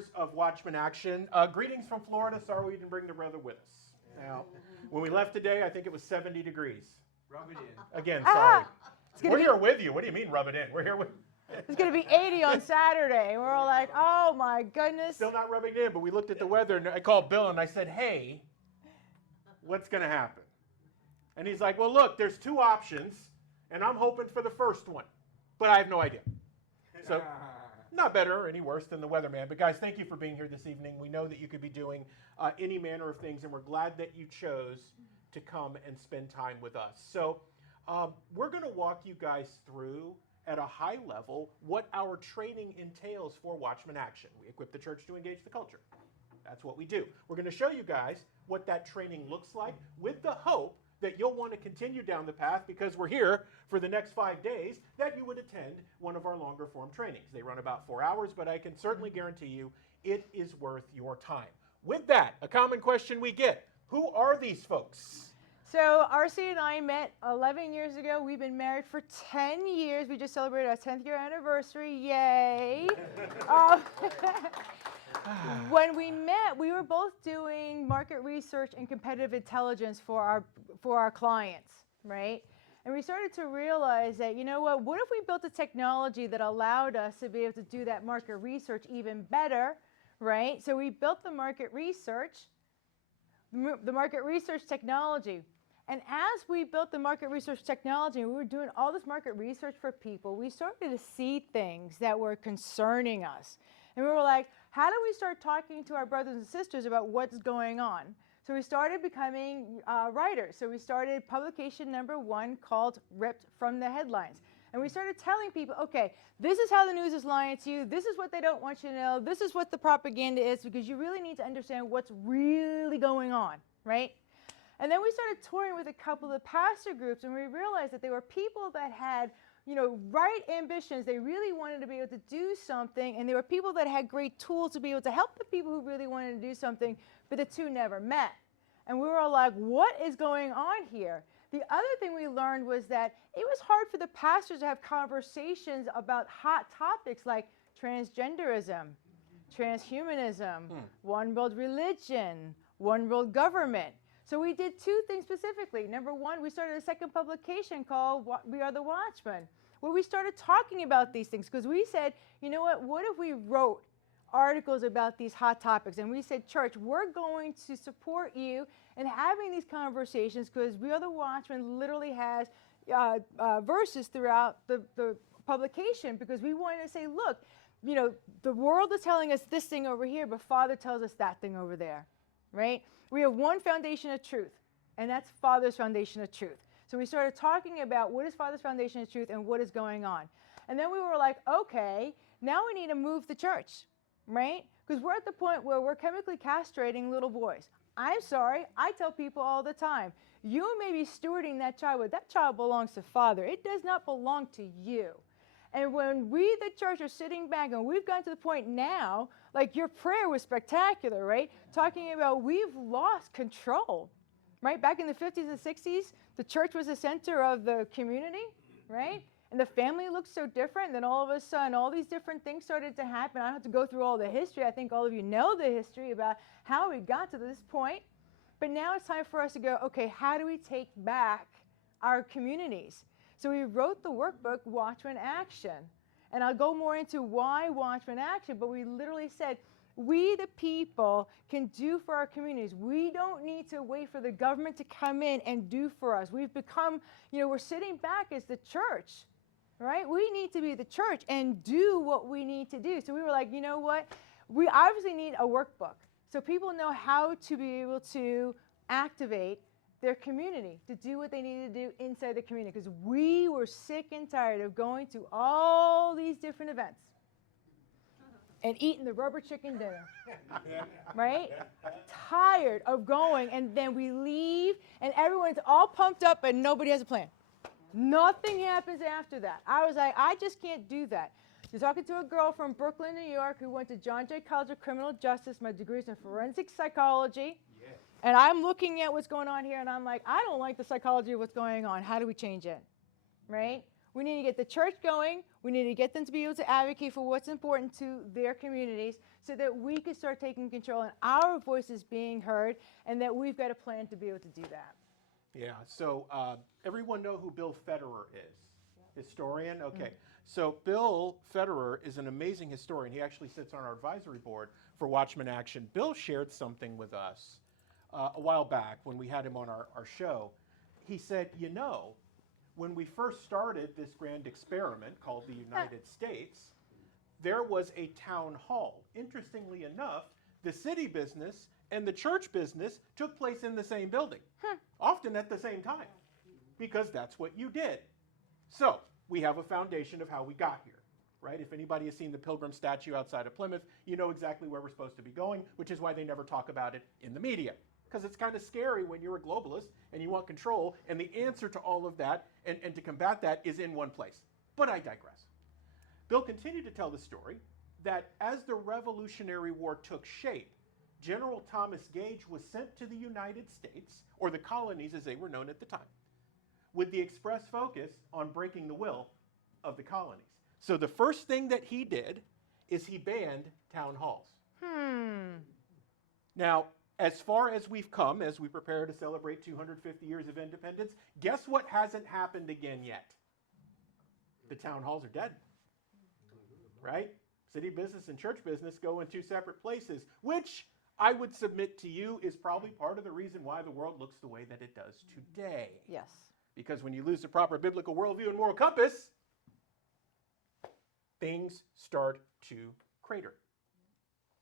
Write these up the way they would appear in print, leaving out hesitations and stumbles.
members of Watchmen Action. Greetings from Florida. Sorry we didn't bring the weather with us. Now, when we left today, I think it was 70 degrees. Rub it in. Again, sorry. Ah, We're here with you. What do you mean rub it in? We're here with It's going to be 80 on Saturday. We're all like, oh my goodness. Still not rubbing it in, but we looked at the weather and I called Bill and I said, hey, what's going to happen? And he's like, well, look, there's two options and I'm hoping for the first one, but I have no idea. So not better or any worse than the weatherman. But guys, thank you for being here this evening. We know that you could be doing any manner of things and we're glad that you chose to come and spend time with us. So we're going to walk you guys through at a high level what our training entails for Watchmen Action. We equip the church to engage the culture. That's what we do. We're going to show you guys what that training looks like with the hope that you'll want to continue down the path because we're here for the next 5 days, that you would attend one of our longer form trainings. They run about 4 hours, but I can certainly guarantee you it is worth your time. With that, a common question we get, who are these folks? So RC and I met 11 years ago. We've been married for 10 years. We just celebrated our 10th year anniversary. Yay. When we met, we were both doing market research and competitive intelligence for our clients, right? And we started to realize that, you know what if we built a technology that allowed us to be able to do that market research even better, right? So we built the market research technology. And as we built the market research technology, we were doing all this market research for people, we started to see things that were concerning us. And we were like, how do we start talking to our brothers and sisters about what's going on? So we started becoming writers. So we started publication number 1 called Ripped from the Headlines. And we started telling people, okay, this is how the news is lying to you. This is what they don't want you to know. This is what the propaganda is, because you really need to understand what's really going on, right? And then we started touring with a couple of pastor groups, and we realized that there were people that had, right ambitions. They really wanted to be able to do something, and there were people that had great tools to be able to help the people who really wanted to do something, but the two never met. And we were all like, what is going on here? The other thing we learned was that it was hard for the pastors to have conversations about hot topics like transgenderism, transhumanism, one world religion, one world government. So we did 2 things specifically. Number 1, we started a second publication called We Are the Watchmen, where we started talking about these things because we said, you know what if we wrote articles about these hot topics? And we said, church, we're going to support you in having these conversations because We Are the Watchmen literally has verses throughout the publication because we wanted to say, look, the world is telling us this thing over here, but Father tells us that thing over there. Right? We have one foundation of truth, and that's Father's foundation of truth. So we started talking about what is Father's foundation of truth and what is going on. And then we were like, okay, now we need to move the church, right? Because we're at the point where we're chemically castrating little boys. I'm sorry, I tell people all the time, you may be stewarding that child, but that child belongs to Father. It does not belong to you. And when we, the church, are sitting back, and we've gotten to the point now, like your prayer was spectacular, right? Talking about we've lost control, right? Back in the 50s and 60s, the church was the center of the community, right? And the family looked so different. Then all of a sudden, all these different things started to happen. I don't have to go through all the history. I think all of you know the history about how we got to this point. But now it's time for us to go, okay, how do we take back our communities? So we wrote the workbook, Watchmen Action. And I'll go more into why Watchmen Action, but we literally said, we the people can do for our communities. We don't need to wait for the government to come in and do for us. We've become, we're sitting back as the church, right? We need to be the church and do what we need to do. So we were like, you know what? We obviously need a workbook so people know how to be able to activate their community, to do what they need to do inside the community. Because we were sick and tired of going to all these different events and eating the rubber chicken dinner, right? Tired of going, and then we leave, and everyone's all pumped up, and nobody has a plan. Nothing happens after that. I was like, I just can't do that. You're talking to a girl from Brooklyn, New York, who went to John Jay College of Criminal Justice. My degree is in forensic psychology. Yeah. And I'm looking at what's going on here, and I'm like, I don't like the psychology of what's going on. How do we change it, right? We need to get the church going. We need to get them to be able to advocate for what's important to their communities so that we can start taking control and our voices being heard, and that we've got a plan to be able to do that. Yeah, so everyone know who Bill Federer is? Historian? Okay. So Bill Federer is an amazing historian. He actually sits on our advisory board for Watchmen Action. Bill shared something with us a while back when we had him on our show. He said, you know, when we first started this grand experiment called the United States, there was a town hall. Interestingly enough, the city business and the church business took place in the same building, often at the same time, because that's what you did. So we have a foundation of how we got here, right? If anybody has seen the Pilgrim statue outside of Plymouth, you know exactly where we're supposed to be going, which is why they never talk about it in the media. Because it's kind of scary when you're a globalist and you want control, and the answer to all of that and to combat that is in one place. But I digress. Bill continued to tell the story that as the Revolutionary War took shape, General Thomas Gage was sent to the United States, or the colonies as they were known at the time, with the express focus on breaking the will of the colonies. So the first thing that he did is he banned town halls. Now, as far as we've come, as we prepare to celebrate 250 years of independence, guess what hasn't happened again yet? The town halls are dead, right? City business and church business go in two separate places, which I would submit to you is probably part of the reason why the world looks the way that it does today. Yes. Because when you lose the proper biblical worldview and moral compass, things start to crater,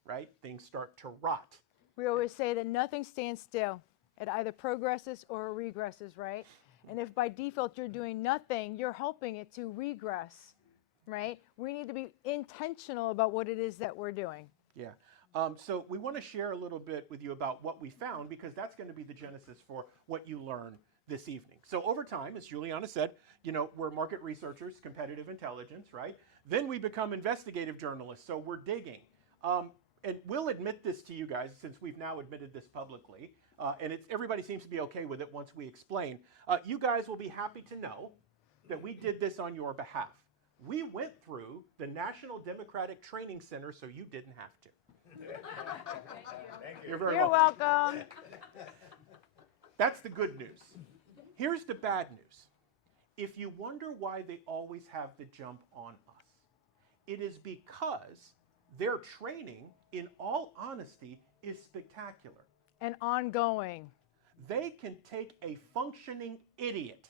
right? Things start to rot. We always say that nothing stands still. It either progresses or regresses, right? And if by default you're doing nothing, you're helping it to regress, right? We need to be intentional about what it is that we're doing. Yeah. So we want to share a little bit with you about what we found, because that's going to be the genesis for what you learn this evening. So over time, as Juliana said, you know, we're market researchers, competitive intelligence, right? Then we become investigative journalists, so we're digging. And we'll admit this to you guys, since we've now admitted this publicly, and everybody seems to be okay with it once we explain. You guys will be happy to know that we did this on your behalf. We went through the National Democratic Training Center, so you didn't have to. Thank you. You're very welcome. welcome. That's the good news. Here's the bad news. If you wonder why they always have the jump on us, it is because their training, in all honesty, is spectacular. And ongoing. They can take a functioning idiot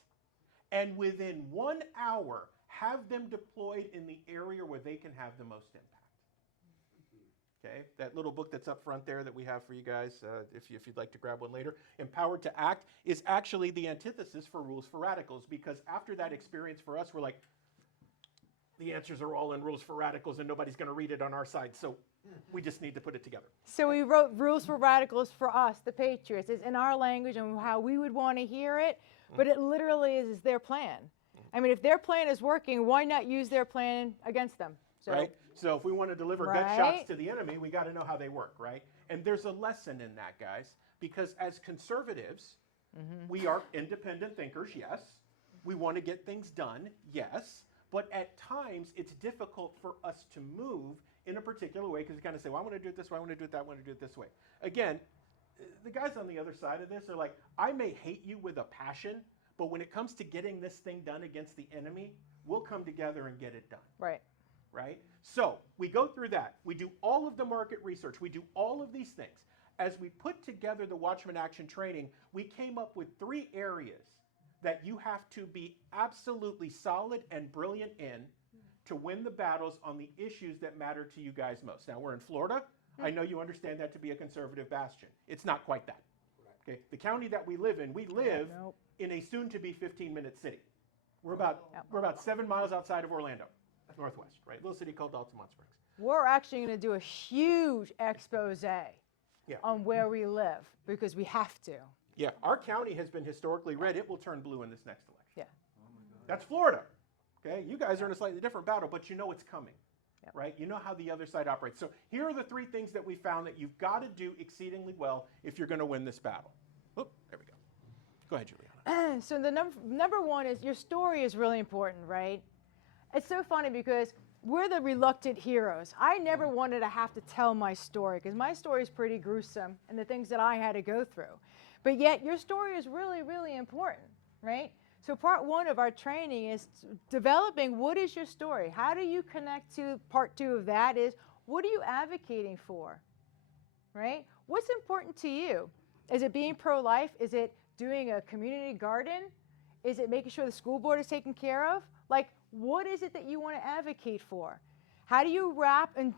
and within 1 hour have them deployed in the area where they can have the most impact. Okay, that little book that's up front there that we have for you guys, if you'd like to grab one later, Empowered to Act, is actually the antithesis for Rules for Radicals, because after that experience for us, we're like, the answers are all in Rules for Radicals and nobody's going to read it on our side, so we just need to put it together. So we wrote Rules for Radicals for us, the Patriots. It's in our language and how we would want to hear it, but it literally is their plan. I mean, if their plan is working, why not use their plan against them? So, right? So if we want to deliver gut shots to the enemy, we got to know how they work, right? And there's a lesson in that, guys, because as conservatives, we are independent thinkers, yes. We want to get things done, yes. But at times, it's difficult for us to move in a particular way because we kind of say, well, I want to do it this way, I want to do it that way, I want to do it this way. Again, the guys on the other side of this are like, I may hate you with a passion, but when it comes to getting this thing done against the enemy, we'll come together and get it done. Right. Right? So we go through that. We do all of the market research. We do all of these things. As we put together the Watchmen Action training, we came up with 3 areas that you have to be absolutely solid and brilliant in to win the battles on the issues that matter to you guys most. Now, we're in Florida. I know you understand that to be a conservative bastion. It's not quite that. Okay? The county that we live in in a soon-to-be 15-minute city. We're about 7 miles outside of Orlando, northwest, right? Little city called Altamont Springs. We're actually going to do a huge expose on where we live because we have to. Yeah, our county has been historically red. It will turn blue in this next election. Yeah. That's Florida. Okay, you guys are in a slightly different battle, but you know it's coming, right? You know how the other side operates. So here are the 3 things that we found that you've got to do exceedingly well if you're going to win this battle. Oh, there we go. Go ahead, Juliana. So the number one is your story is really important, right? It's so funny because we're the reluctant heroes. I never wanted to have to tell my story because my story is pretty gruesome and the things that I had to go through. But yet your story is really, really important, right? So part one of our training is developing what is your story? How do you connect to part two of that is what are you advocating for, right? What's important to you? Is it being pro-life? Is it doing a community garden? Is it making sure the school board is taken care of? Like, what is it that you want to advocate for? How do you wrap and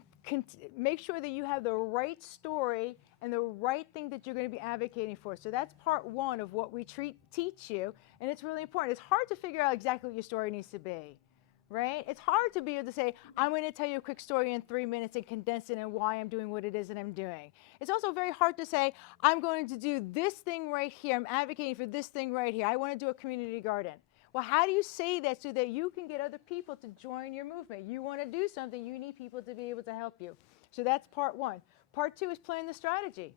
make sure that you have the right story and the right thing that you're going to be advocating for? So that's part one of what we teach you, and it's really important. It's hard to figure out exactly what your story needs to be, right? It's hard to be able to say, I'm going to tell you a quick story in 3 minutes and condense it and why I'm doing what it is that I'm doing. It's also very hard to say, I'm going to do this thing right here. I'm advocating for this thing right here. I want to do a community garden. Well, how do you say that so that you can get other people to join your movement? You want to do something, you need people to be able to help you. So that's part one. Part two is plan the strategy.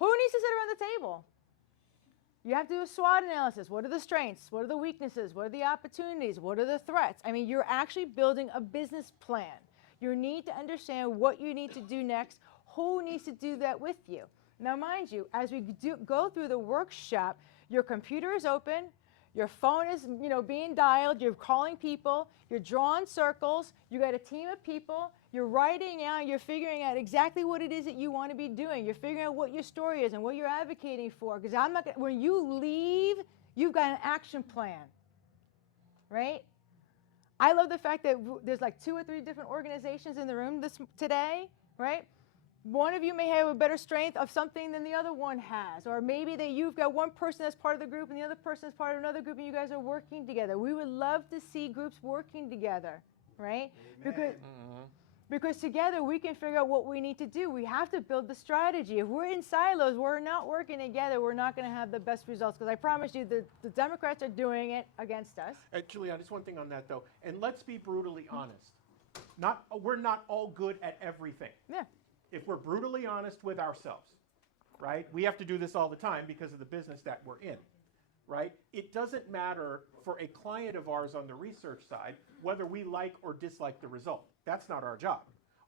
Who needs to sit around the table? You have to do a SWOT analysis. What are the strengths? What are the weaknesses? What are the opportunities? What are the threats? I mean, you're actually building a business plan. You need to understand what you need to do next. Who needs to do that with you? Now, mind you, as we go through the workshop, your computer is open. Your phone is, being dialed. You're calling people. You're drawing circles. You got a team of people. You're writing out. You're figuring out exactly what it is that you want to be doing. You're figuring out what your story is and what you're advocating for. Because when you leave, you've got an action plan, right? I love the fact that there's like 2 or 3 different organizations in the room today, right? One of you may have a better strength of something than the other one has. Or maybe that you've got one person that's part of the group and the other person is part of another group and you guys are working together. We would love to see groups working together, right? Because together we can figure out what we need to do. We have to build the strategy. If we're in silos, we're not working together, we're not going to have the best results. Because I promise you, the Democrats are doing it against us. Julianna, just one thing on that, though. And let's be brutally honest. We're not all good at everything. Yeah. If we're brutally honest with ourselves, right? We have to do this all the time because of the business that we're in, right? It doesn't matter for a client of ours on the research side whether we like or dislike the result. That's not our job.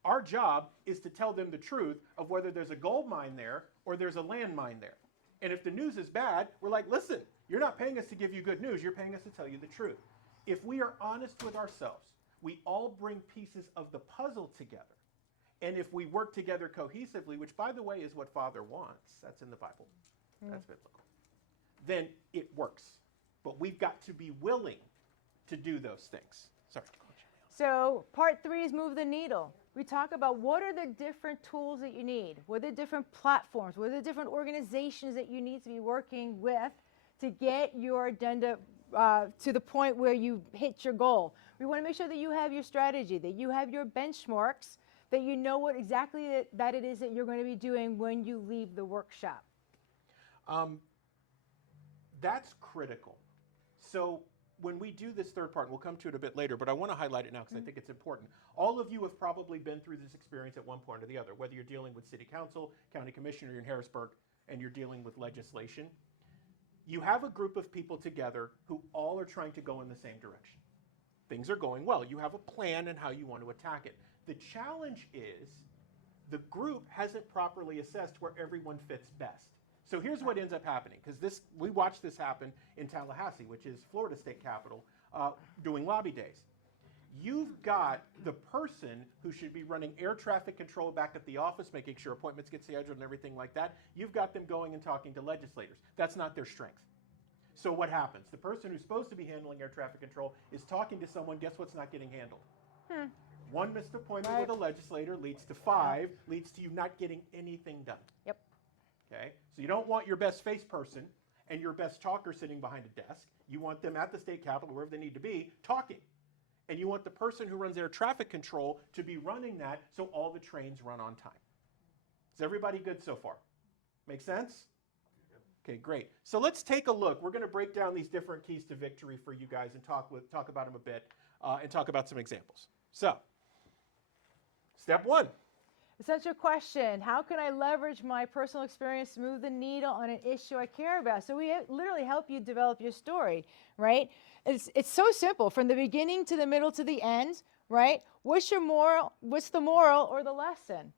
Our job is to tell them the truth of whether there's a gold mine there or there's a landmine there. And if the news is bad, we're like, listen, you're not paying us to give you good news. You're paying us to tell you the truth. If we are honest with ourselves, we all bring pieces of the puzzle together. And if we work together cohesively, which, by the way, is what Father wants, that's in the Bible, that's biblical, then it works. But we've got to be willing to do those things. Sorry. So part 3 is move the needle. We talk about what are the different tools that you need, what are the different platforms, what are the different organizations that you need to be working with to get your agenda to the point where you hit your goal. We want to make sure that you have your strategy, that you have your benchmarks, that you know what exactly that it is that you're going to be doing when you leave the workshop. That's critical. So when we do this third part, and we'll come to it a bit later, but I want to highlight it now because I think it's important. All of you have probably been through this experience at one point or the other, whether you're dealing with city council, county commissioner, you're in Harrisburg, and you're dealing with legislation. You have a group of people together who all are trying to go in the same direction. Things are going well. You have a plan and how you want to attack it. The challenge is the group hasn't properly assessed where everyone fits best. So here's what ends up happening, because we watched this happen in Tallahassee, which is Florida state capital, doing lobby days. You've got the person who should be running air traffic control back at the office, making sure appointments get scheduled and everything like that. You've got them going and talking to legislators. That's not their strength. So what happens? The person who's supposed to be handling air traffic control is talking to someone. Guess what's not getting handled? One missed appointment with a legislator leads to 5, leads to you not getting anything done. Yep. Okay? So you don't want your best face person and your best talker sitting behind a desk. You want them at the state capitol, wherever they need to be, talking. And you want the person who runs air traffic control to be running that so all the trains run on time. Is everybody good so far? Make sense? Okay, great. So let's take a look. We're going to break down these different keys to victory for you guys and talk about them a bit and talk about some examples. So, step 1. Essential question, how can I leverage my personal experience to move the needle on an issue I care about? So we literally help you develop your story, right? It's so simple, from the beginning to the middle to the end, right? What's your moral? What's the moral or the lesson?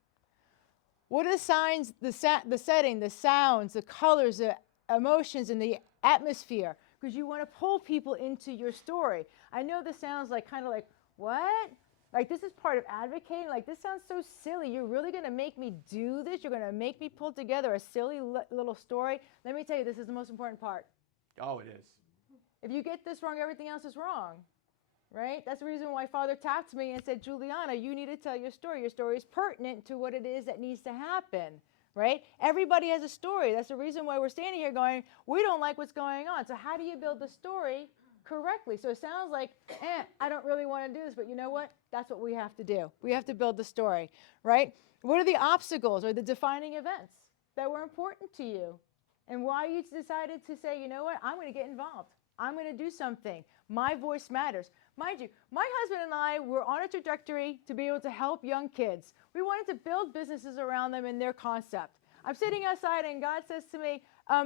What are the signs, the setting, the sounds, the colors, the emotions, and the atmosphere? Because you want to pull people into your story. I know this sounds like kind of like, what? Like, this is part of advocating. Like, this sounds so silly. You're really going to make me do this? You're going to make me pull together a silly little story? Let me tell you, this is the most important part. Oh, it is. If you get this wrong, everything else is wrong, right? That's the reason why Father tapped me and said, Juliana, you need to tell your story. Your story is pertinent to what it is that needs to happen, right? Everybody has a story. That's the reason why we're standing here going, we don't like what's going on. So how do you build the story correctly? So it sounds like, I don't really want to do this, but you know what? That's what we have to do. We have to build the story, right? What are the obstacles or the defining events that were important to you? And why you decided to say, you know what? I'm going to get involved. I'm going to do something. My voice matters. Mind you, my husband and I were on a trajectory to be able to help young kids. We wanted to build businesses around them and their concept. I'm sitting outside and God says to me,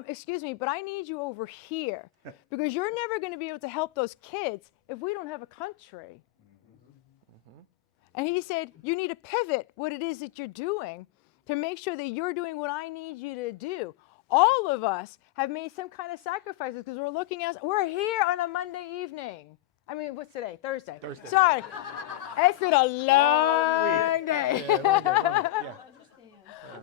excuse me, but I need you over here because you're never going to be able to help those kids if we don't have a country. And he said, you need to pivot what it is that you're doing to make sure that you're doing what I need you to do. All of us have made some kind of sacrifices because we're here on a Monday evening. I mean, what's today? Thursday. Sorry. It's been a long day. Yeah.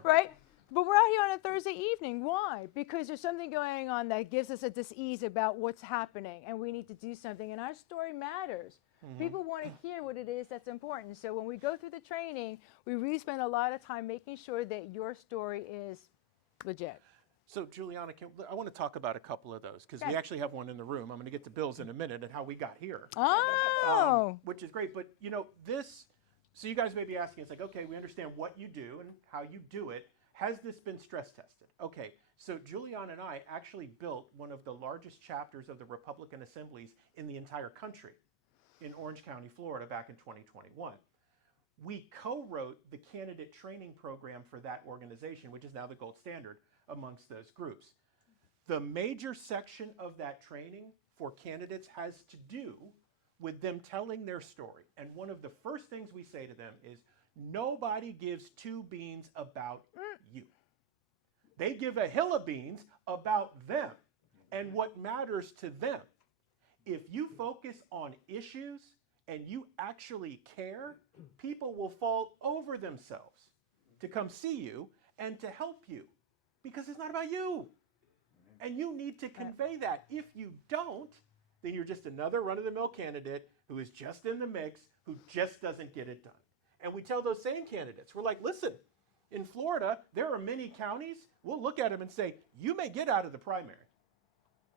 Right? But we're out here on a Thursday evening. Why? Because there's something going on that gives us a dis-ease about what's happening, and we need to do something, and our story matters. People want to hear what it is that's important. So when we go through the training, we really spend a lot of time making sure that your story is legit. So, Juliana, I want to talk about a couple of those because Okay. we actually have one in the room. I'm going to get to Bill's in a minute and how we got here. Oh. Which is great. But, so you guys may be asking, it's like, okay, we understand what you do and how you do it. Has this been stress tested? Okay, so Juliana and I actually built one of the largest chapters of the Republican assemblies in the entire country in Orange County, Florida, back in 2021. We co-wrote the candidate training program for that organization, which is now the gold standard amongst those groups. The major section of that training for candidates has to do with them telling their story. And one of the first things we say to them is, nobody gives two beans about you. They give a hill of beans about them and what matters to them. If you focus on issues and you actually care, people will fall over themselves to come see you and to help you because it's not about you. And you need to convey that. If you don't, then you're just another run-of-the-mill candidate who is just in the mix, who just doesn't get it done. And we tell those same candidates, we're like, listen, in Florida, there are many counties, we'll look at them and say, you may get out of the primary,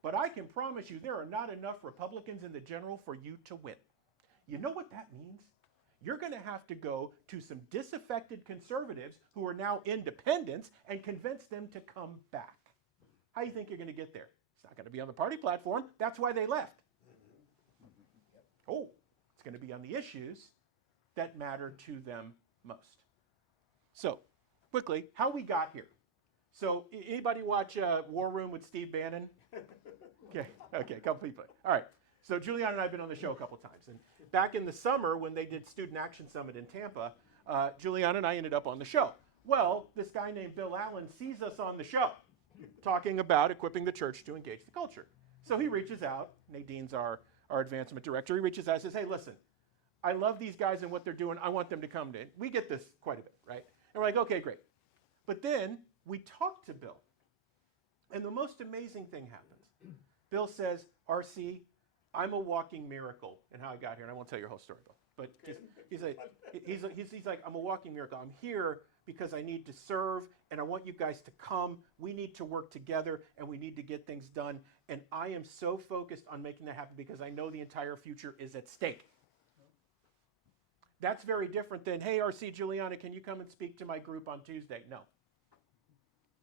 but I can promise you there are not enough Republicans in the general for you to win. You know what that means? You're going to have to go to some disaffected conservatives who are now independents and convince them to come back. How do you think you're going to get there? It's not going to be on the party platform. That's why they left. Oh, it's going to be on the issues that matter to them most. So, quickly, how we got here. So, anybody watch War Room with Steve Bannon? Okay, a couple people. All right. So, Juliana and I have been on the show a couple times. And back in the summer when they did Student Action Summit in Tampa, Juliana and I ended up on the show. Well, this guy named Bill Allen sees us on the show talking about equipping the church to engage the culture. So he reaches out. Nadine's our advancement director. He reaches out and says, hey, listen, I love these guys and what they're doing. I want them to come to it. We get this quite a bit, right? And we're like, okay, great. But then we talk to Bill. And the most amazing thing happens. Bill says, RC, I'm a walking miracle in how I got here. And I won't tell your whole story, Bill. But he's like, I'm a walking miracle. I'm here because I need to serve, and I want you guys to come. We need to work together, and we need to get things done. And I am so focused on making that happen because I know the entire future is at stake. That's very different than, hey, RC Juliana, can you come and speak to my group on Tuesday? No.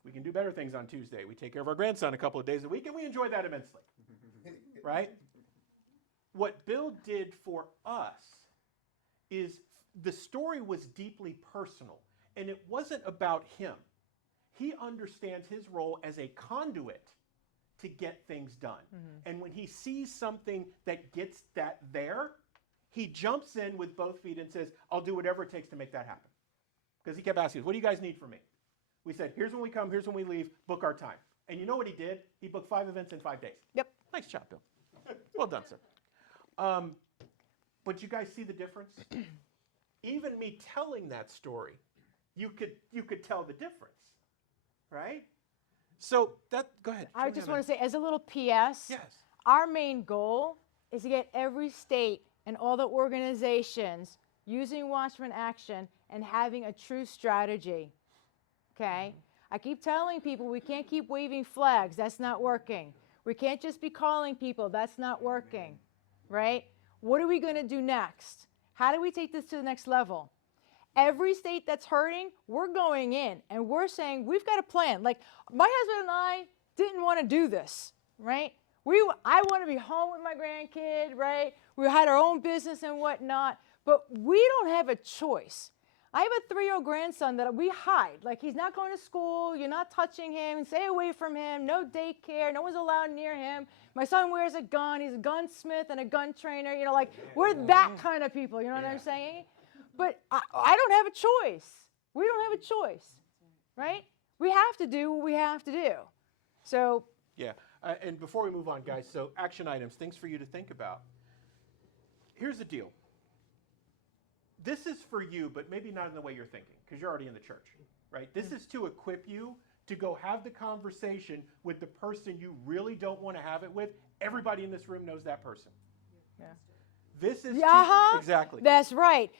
We can do better things on Tuesday. We take care of our grandson a couple of days a week, and we enjoy that immensely. Right? What Bill did for us is the story was deeply personal. And it wasn't about him. He understands his role as a conduit to get things done. And when he sees something that gets that there, he jumps in with both feet and says, I'll do whatever it takes to make that happen. Because he kept asking us, what do you guys need from me? We said, here's when we come, here's when we leave, book our time. And you know what he did? He booked 5 events in 5 days. Yep. Nice job, Bill. Well done, sir. But you guys see the difference? Even me telling that story, you could tell the difference, right? So go ahead. I just want to say, as a little PS, Yes. our main goal is to get every state and all the organizations using Watchmen Action and having a true strategy, okay? I keep telling people we can't keep waving flags. That's not working. We can't just be calling people. That's not working, right? What are we going to do next? How do we take this to the next level? Every state that's hurting, we're going in and we're saying we've got a plan. Like my husband and I didn't want to do this, right? I want to be home with my grandkid, right? We had our own business and whatnot, but we don't have a choice. I have a 3-year-old grandson that we hide. Like he's not going to school. You're not touching him. Stay away from him. No daycare. No one's allowed near him. My son wears a gun. He's a gunsmith and a gun trainer. You know, like we're that kind of people. You know what I'm saying? But I don't have a choice. We don't have a choice, right? We have to do what we have to do. So. Yeah. And before we move on, guys, so action items, things for you to think about. Here's the deal. This is for you, but maybe not in the way you're thinking, because you're already in the church, right? This is to equip you to go have the conversation with the person you really don't want to have it with. Everybody in this room knows that person. Yeah. This is exactly. That's right.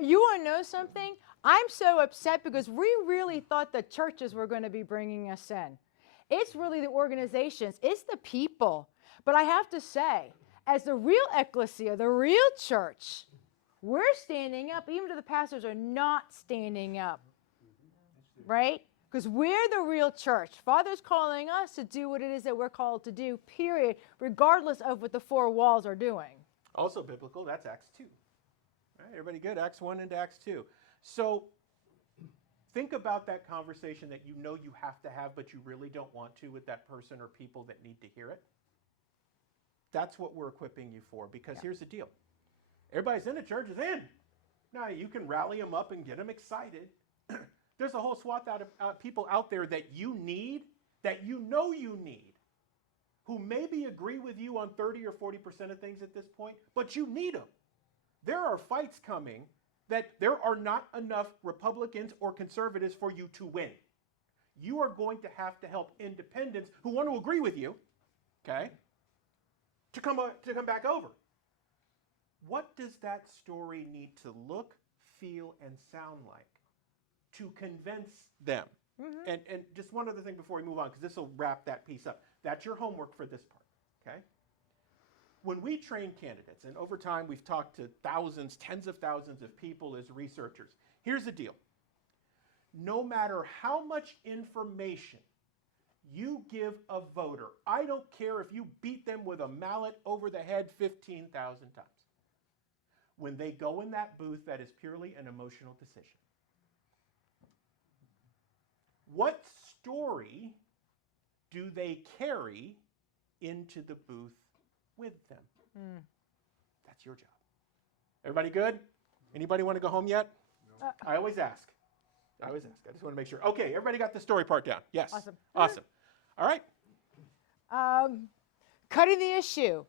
You want to know something? I'm so upset because we really thought the churches were going to be bringing us in. It's really the organizations. It's the people. But I have to say, as the real ecclesia, the real church, we're standing up, even though the pastors are not standing up, right? Because we're the real church. Father's calling us to do what it is that we're called to do, period, regardless of what the 4 walls are doing. Also biblical, that's Acts 2. All right, everybody good? Acts 1 into Acts 2. So think about that conversation that you know you have to have, but you really don't want to with that person or people that need to hear it. That's what we're equipping you for, because here's the deal. Everybody's in the church is in. Now, you can rally them up and get them excited. There's a whole swath of people out there that you need, that you know you need, who maybe agree with you on 30 or 40% of things at this point, but you need them. There are fights coming that there are not enough Republicans or conservatives for you to win. You are going to have to help independents who want to agree with you, okay, to come back over. What does that story need to look, feel, and sound like to convince them? Mm-hmm. And just one other thing before we move on, because this will wrap that piece up. That's your homework for this part, okay? When we train candidates, and over time we've talked to thousands, tens of thousands of people as researchers, here's the deal. No matter how much information you give a voter, I don't care if you beat them with a mallet over the head 15,000 times. When they go in that booth, that is purely an emotional decision. What story do they carry into the booth with them? That's your job. Everybody good? Anybody want to go home yet? No. I always ask. I just want to make sure. Okay, everybody got the story part down? Yes. Awesome. All right. Cutting the issue.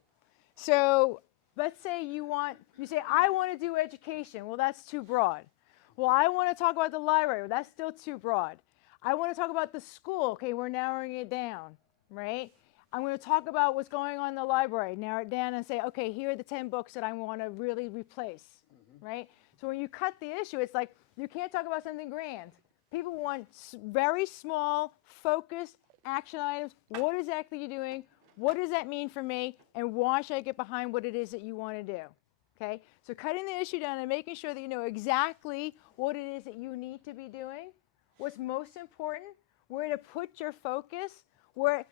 So let's say you say, I want to do education. Well, that's too broad. Well, I want to talk about the library. Well, that's still too broad. I want to talk about the school. Okay, we're narrowing it down, right? I'm going to talk about what's going on in the library, narrow it down and say, okay, here are the 10 books that I want to really replace, right? So when you cut the issue, it's like you can't talk about something grand. People want very small, focused action items. What exactly are you doing? What does that mean for me? And why should I get behind what it is that you want to do? Okay? So cutting the issue down and making sure that you know exactly what it is that you need to be doing, what's most important, where to put your focus, where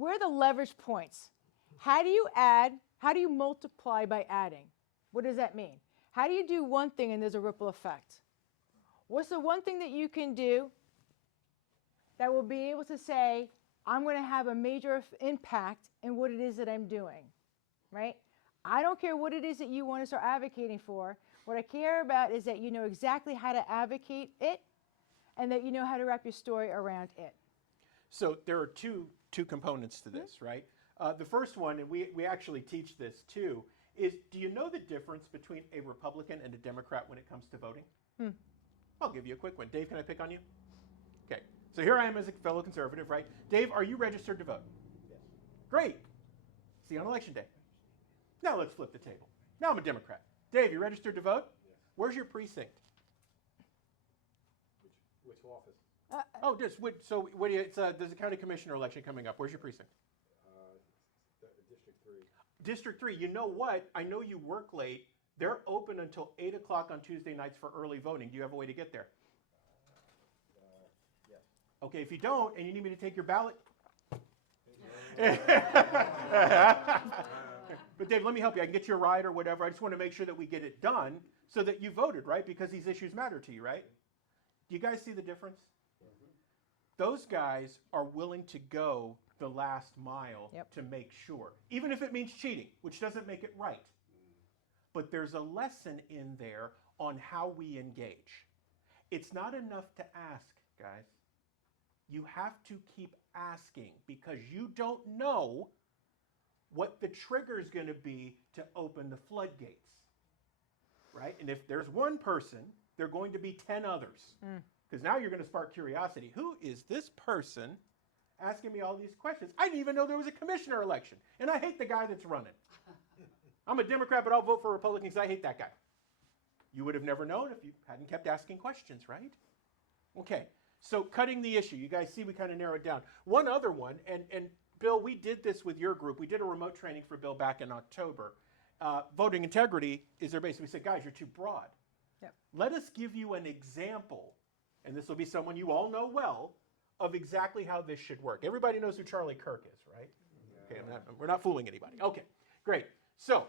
are the leverage points. How do you add? How do you multiply by adding? What does that mean? How do you do one thing and there's a ripple effect? What's the one thing that you can do that will be able to say, I'm going to have a major impact in what it is that I'm doing, right? I don't care what it is that you want to start advocating for. What I care about is that you know exactly how to advocate it and that you know how to wrap your story around it. So there are two components to this, right? The first one, and we actually teach this too, is do you know the difference between a Republican and a Democrat when it comes to voting? I'll give you a quick one. Dave, can I pick on you? Okay. So here I am as a fellow conservative, right? Dave, are you registered to vote? Yes. Great. See you on election day. Now let's flip the table. Now I'm a Democrat. Dave, you registered to vote? Yes. Where's your precinct? Which office? Oh, just so what do you? There's a county commissioner election coming up. Where's your precinct? District 3. District 3. You know what? I know you work late. They're open until 8 o'clock on Tuesday nights for early voting. Do you have a way to get there? Yes. Okay, if you don't, and you need me to take your ballot. But Dave, let me help you. I can get you a ride or whatever. I just want to make sure that we get it done so that you voted, right? Because these issues matter to you, right? Do you guys see the difference? Those guys are willing to go the last mile to make sure, even if it means cheating, which doesn't make it right. But there's a lesson in there on how we engage. It's not enough to ask, guys. You have to keep asking because you don't know what the trigger is going to be to open the floodgates, right? And if there's one person, there are going to be 10 others. Because now you're going to spark curiosity. Who is this person asking me all these questions? I didn't even know there was a commissioner election. And I hate the guy that's running. I'm a Democrat, but I'll vote for Republicans. I hate that guy. You would have never known if you hadn't kept asking questions, right? Okay, so cutting the issue. You guys see we kind of narrowed down. One other one, and Bill, we did this with your group. We did a remote training for Bill back in October. Voting integrity is their base. We said, guys, you're too broad. Yep. Let us give you an example, and this will be someone you all know well, of exactly how this should work. Everybody knows who Charlie Kirk is, right? Okay, we're not fooling anybody. Okay, great. So,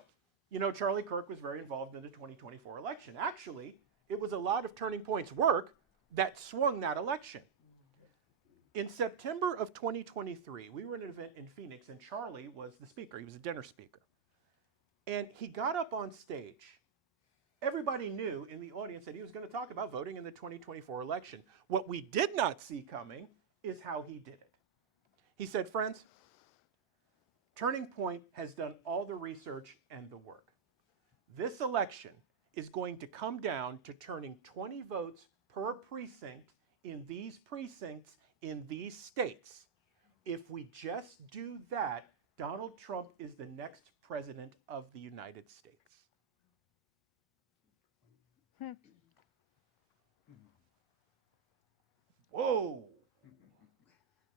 you know, Charlie Kirk was very involved in the 2024 election. Actually, it was a lot of Turning Point's work that swung that election. In September of 2023, we were at an event in Phoenix, and Charlie was the speaker. He was a dinner speaker. And he got up on stage. Everybody knew in the audience that he was going to talk about voting in the 2024 election. What we did not see coming is how he did it. He said, friends, Turning Point has done all the research and the work. This election is going to come down to turning 20 votes per precinct in these precincts in these states. If we just do that, Donald Trump is the next president of the United States. Whoa.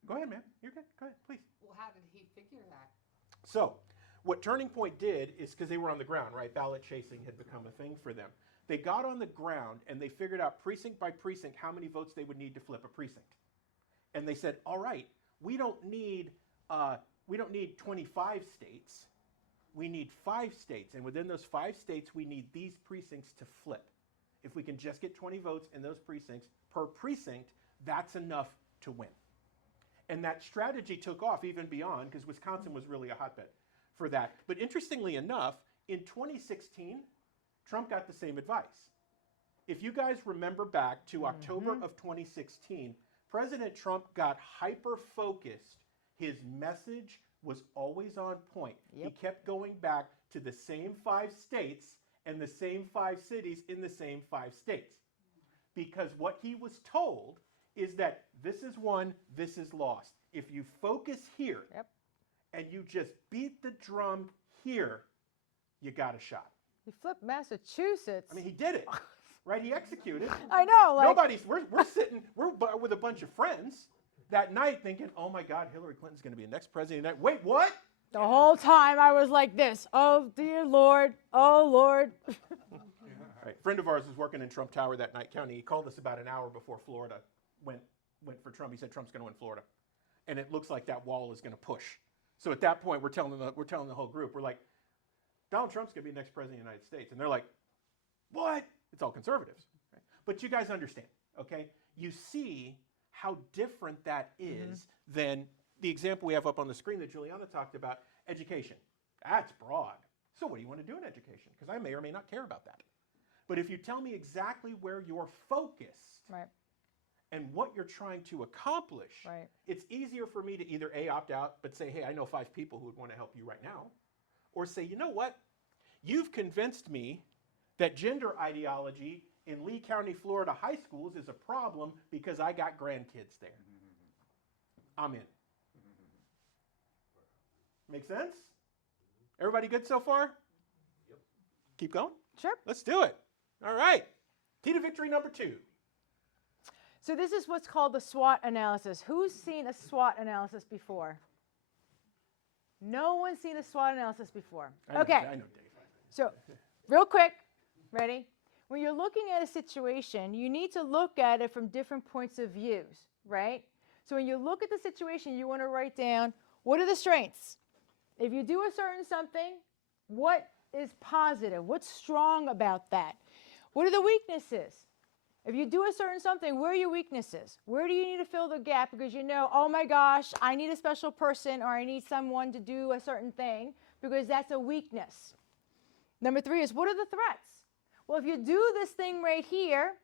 Go ahead, man. You're good. Go ahead, please. Well, how did he figure that? So, what Turning Point did is, because they were on the ground, right? Ballot chasing had become a thing for them. They got on the ground and they figured out precinct by precinct how many votes they would need to flip a precinct. And they said, all right, we don't need 25 states. We need 5 states. And within those 5 states, we need these precincts to flip. If we can just get 20 votes in those precincts per precinct, that's enough to win. And that strategy took off even beyond, because Wisconsin was really a hotbed for that. But interestingly enough, in 2016, Trump got the same advice. If you guys remember back to October of 2016, President Trump got hyper-focused. His message was always on point. He kept going back to the same 5 states and the same 5 cities in the same 5 states. Because what he was told is that this is won, this is lost. If you focus here and you just beat the drum here, you got a shot. He flipped Massachusetts. I mean, he did it, right? He executed. I know. Like, we're sitting, we're with a bunch of friends that night thinking, oh my God, Hillary Clinton's going to be the next president. Wait, what? the whole time I was like this. Oh, dear Lord. Oh, Lord. Right. A friend of ours was working in Trump Tower that night, county. He called us about an hour before Florida went for Trump. He said Trump's going to win Florida, and it looks like that wall is going to push. So at that point, we're telling the whole group, we're like, Donald Trump's going to be the next president of the United States, and they're like, what? It's all conservatives. Right? But you guys understand, okay? You see how different that is than the example we have up on the screen that Juliana talked about, education. That's broad. So what do you want to do in education? Because I may or may not care about that. But if you tell me exactly where you're focused Right. and what you're trying to accomplish, Right. it's easier for me to either A, opt out, but say, hey, I know 5 people who would want to help you right now, or say, you know what? You've convinced me that gender ideology in Lee County, Florida high schools is a problem because I got grandkids there. I'm in. Make sense? Everybody good so far? Yep. Keep going? Sure. Let's do it. All right. Key to victory number 2. So this is what's called the SWOT analysis. Who's seen a SWOT analysis before? No one's seen a SWOT analysis before. Okay. I know Dave. So real quick, ready? When you're looking at a situation, you need to look at it from different points of views, right? So when you look at the situation, you want to write down, what are the strengths? If you do a certain something, what is positive? What's strong about that? What are the weaknesses? If you do a certain something, where are your weaknesses? Where do you need to fill the gap because you know, oh my gosh, I need a special person or I need someone to do a certain thing because that's a weakness. Number 3 is, what are the threats? Well, if you do this thing right here,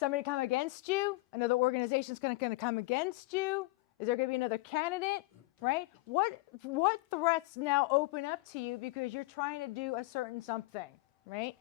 somebody come against you, another organization's going to come against you, is there going to be another candidate, right? What threats now open up to you because you're trying to do a certain something, right?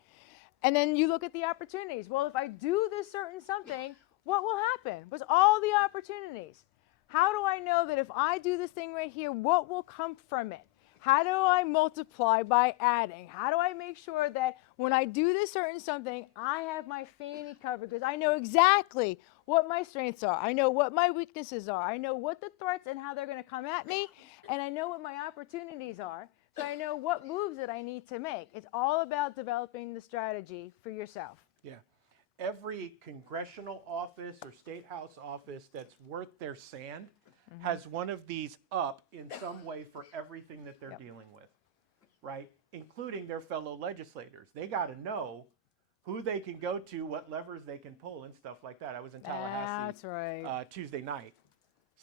And then you look at the opportunities. Well, if I do this certain something, what will happen? What's all the opportunities? How do I know that if I do this thing right here, what will come from it? How do I multiply by adding? How do I make sure that when I do this certain something, I have my fanny covered because I know exactly what my strengths are. I know what my weaknesses are. I know what the threats and how they're going to come at me, and I know what my opportunities are. So I know what moves that I need to make. It's all about developing the strategy for yourself. Yeah. Every congressional office or state house office that's worth their sand has one of these up in some way for everything that they're dealing with, right? Including their fellow legislators. They got to know who they can go to, what levers they can pull, and stuff like that. I was in Tallahassee That's right. Tuesday night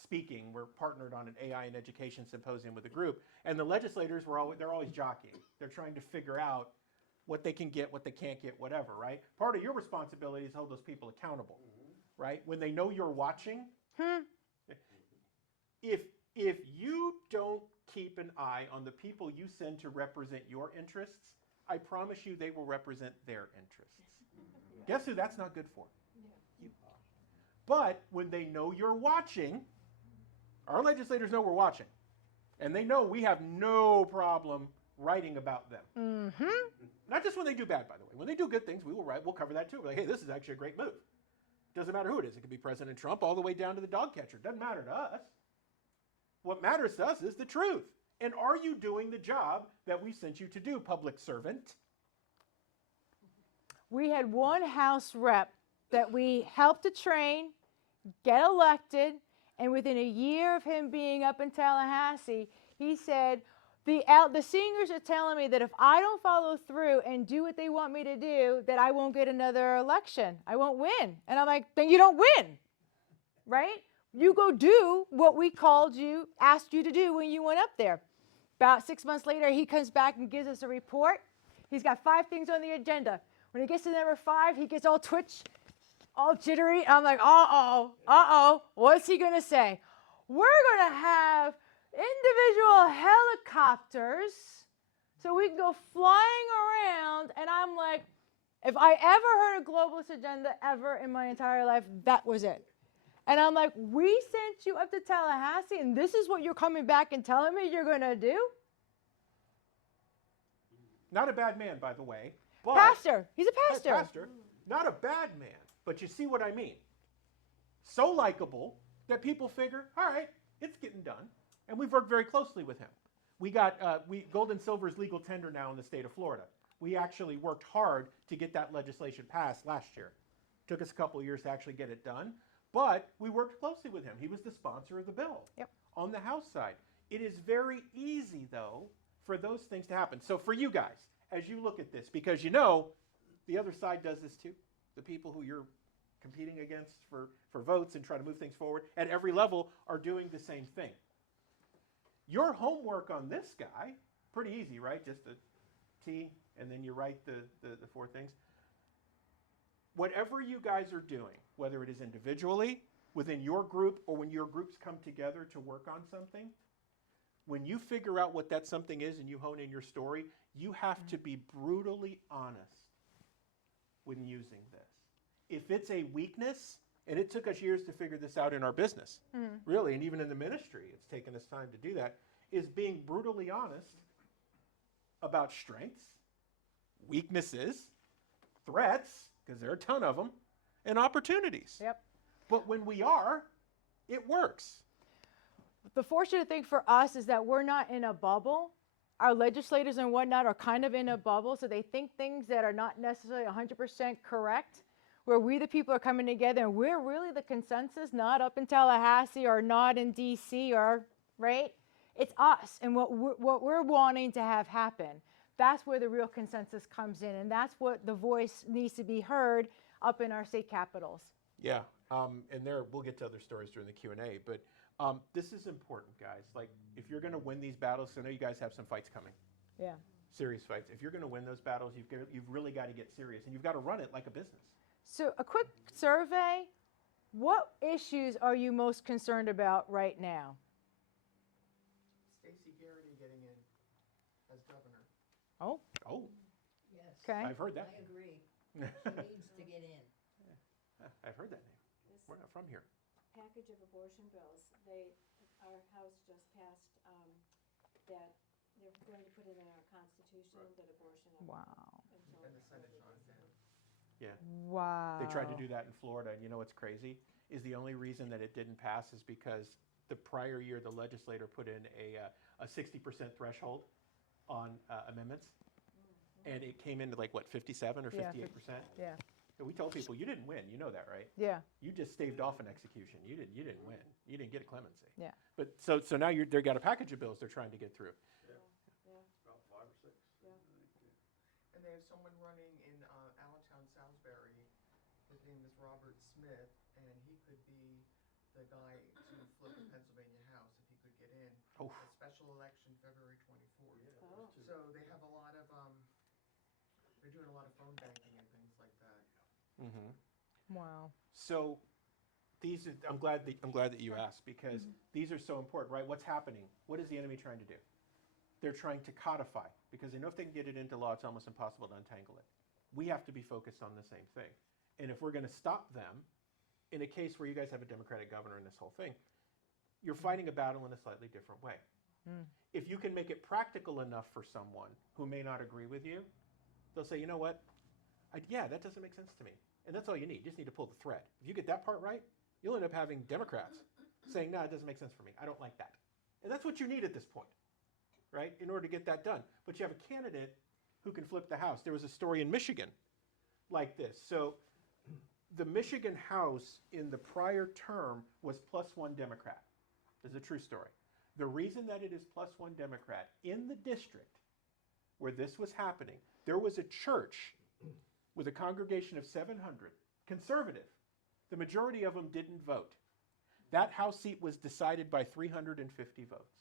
speaking. We're partnered on an AI and education symposium with a group, and the legislators they're always jockeying. They're trying to figure out what they can get, what they can't get, whatever, right? Part of your responsibility is hold those people accountable, right? When they know you're watching, if you don't keep an eye on the people you send to represent your interests, I promise you they will represent their interests. Guess who that's not good for? You. But when they know you're watching, our legislators know we're watching. And they know we have no problem writing about them. Not just when they do bad, by the way. When they do good things, we will write. We'll cover that too. We're like, hey, this is actually a great move. Doesn't matter who it is. It could be President Trump all the way down to the dog catcher. Doesn't matter to us. What matters to us is the truth. And are you doing the job that we sent you to do, public servant? We had one House rep that we helped to train, get elected, and within a year of him being up in Tallahassee, he said, the seniors are telling me that if I don't follow through and do what they want me to do, that I won't get another election. I won't win. And I'm like, then you don't win, right? You go do what we asked you to do when you went up there. About 6 months later, he comes back and gives us a report. He's got 5 things on the agenda. When he gets to number 5, he gets all twitch, all jittery. I'm like, what's he going to say? We're going to have individual helicopters so we can go flying around. And I'm like, if I ever heard a globalist agenda ever in my entire life, that was it. And I'm like, we sent you up to Tallahassee, and this is what you're coming back and telling me you're going to do? Not a bad man, by the way. But Pastor. He's a pastor. Pastor. Not a bad man, but you see what I mean. So likable that people figure, all right, it's getting done. And we've worked very closely with him. We got gold and silver is legal tender now in the state of Florida. We actually worked hard to get that legislation passed last year. Took us a couple of years to actually get it done. But we worked closely with him. He was the sponsor of the bill on the House side. It is very easy, though, for those things to happen. So for you guys, as you look at this, because you know the other side does this too, the people who you're competing against for votes and trying to move things forward at every level are doing the same thing. Your homework on this guy, pretty easy, right? Just a T, and then you write the four things. Whatever you guys are doing, whether it is individually, within your group, or when your groups come together to work on something, when you figure out what that something is and you hone in your story, you have to be brutally honest when using this. If it's a weakness, and it took us years to figure this out in our business, really, and even in the ministry, it's taken us time to do that, is being brutally honest about strengths, weaknesses, threats, because there are a ton of them, and opportunities. Yep. But when we are, it works. The fortunate thing for us is that we're not in a bubble. Our legislators and whatnot are kind of in a bubble, so they think things that are not necessarily 100% correct, where we the people are coming together and we're really the consensus, not up in Tallahassee or not in DC or, right? It's us and what we're wanting to have happen. That's where the real consensus comes in, and that's what the voice needs to be heard up in our state capitals. Yeah, and we'll get to other stories during the Q&A, but this is important, guys. Like, if you're going to win these battles, I know you guys have some fights coming. Yeah. Serious fights. If you're going to win those battles, you've really got to get serious, and you've got to run it like a business. So a quick survey, what issues are you most concerned about right now? Stacey Garrity getting in as governor. Oh, Oh, Yes. okay. I've heard that. I agree. She needs to get in. I've heard that name. This We're not from here. package of abortion bills, our House just passed, that they're going to put it in our Constitution, that abortion. Wow. until And the Senate shot it down. Yeah. Wow. They tried to do that in Florida, and you know what's crazy? Is the only reason that it didn't pass is because the prior year the legislator put in a 60% threshold on amendments, and it came into like, what, 57 or 58%? Yeah. And we told people, you didn't win. You know that, right? Yeah. You just staved off an execution. You didn't win. You didn't get a clemency. Yeah. But so now they've got a package of bills they're trying to get through. About 5 or 6. And they have someone running in Allentown, Salisbury. His name is Robert Smith, and he could be the guy to flip the Pennsylvania House if he could get in. Oh. A special election February 24th. Oh. So they have a lot of, they're doing a lot of phone banking and things like that. Mm-hmm. Wow. So these are, I'm glad that you asked, because these are so important, right? What's happening? What is the enemy trying to do? They're trying to codify, because they know if they can get it into law, it's almost impossible to untangle it. We have to be focused on the same thing. And if we're going to stop them, in a case where you guys have a Democratic governor in this whole thing, you're fighting a battle in a slightly different way. If you can make it practical enough for someone who may not agree with you, they'll say, you know what? Yeah, that doesn't make sense to me. And that's all you need. You just need to pull the thread. If you get that part right, you'll end up having Democrats saying, no, it doesn't make sense for me. I don't like that. And that's what you need at this point, right, in order to get that done. But you have a candidate who can flip the House. There was a story in Michigan like this. So the Michigan House in the prior term was +1 Democrat. This is a true story. The reason that it is +1 Democrat, in the district where this was happening, there was a church with a congregation of 700, conservative. The majority of them didn't vote. That House seat was decided by 350 votes.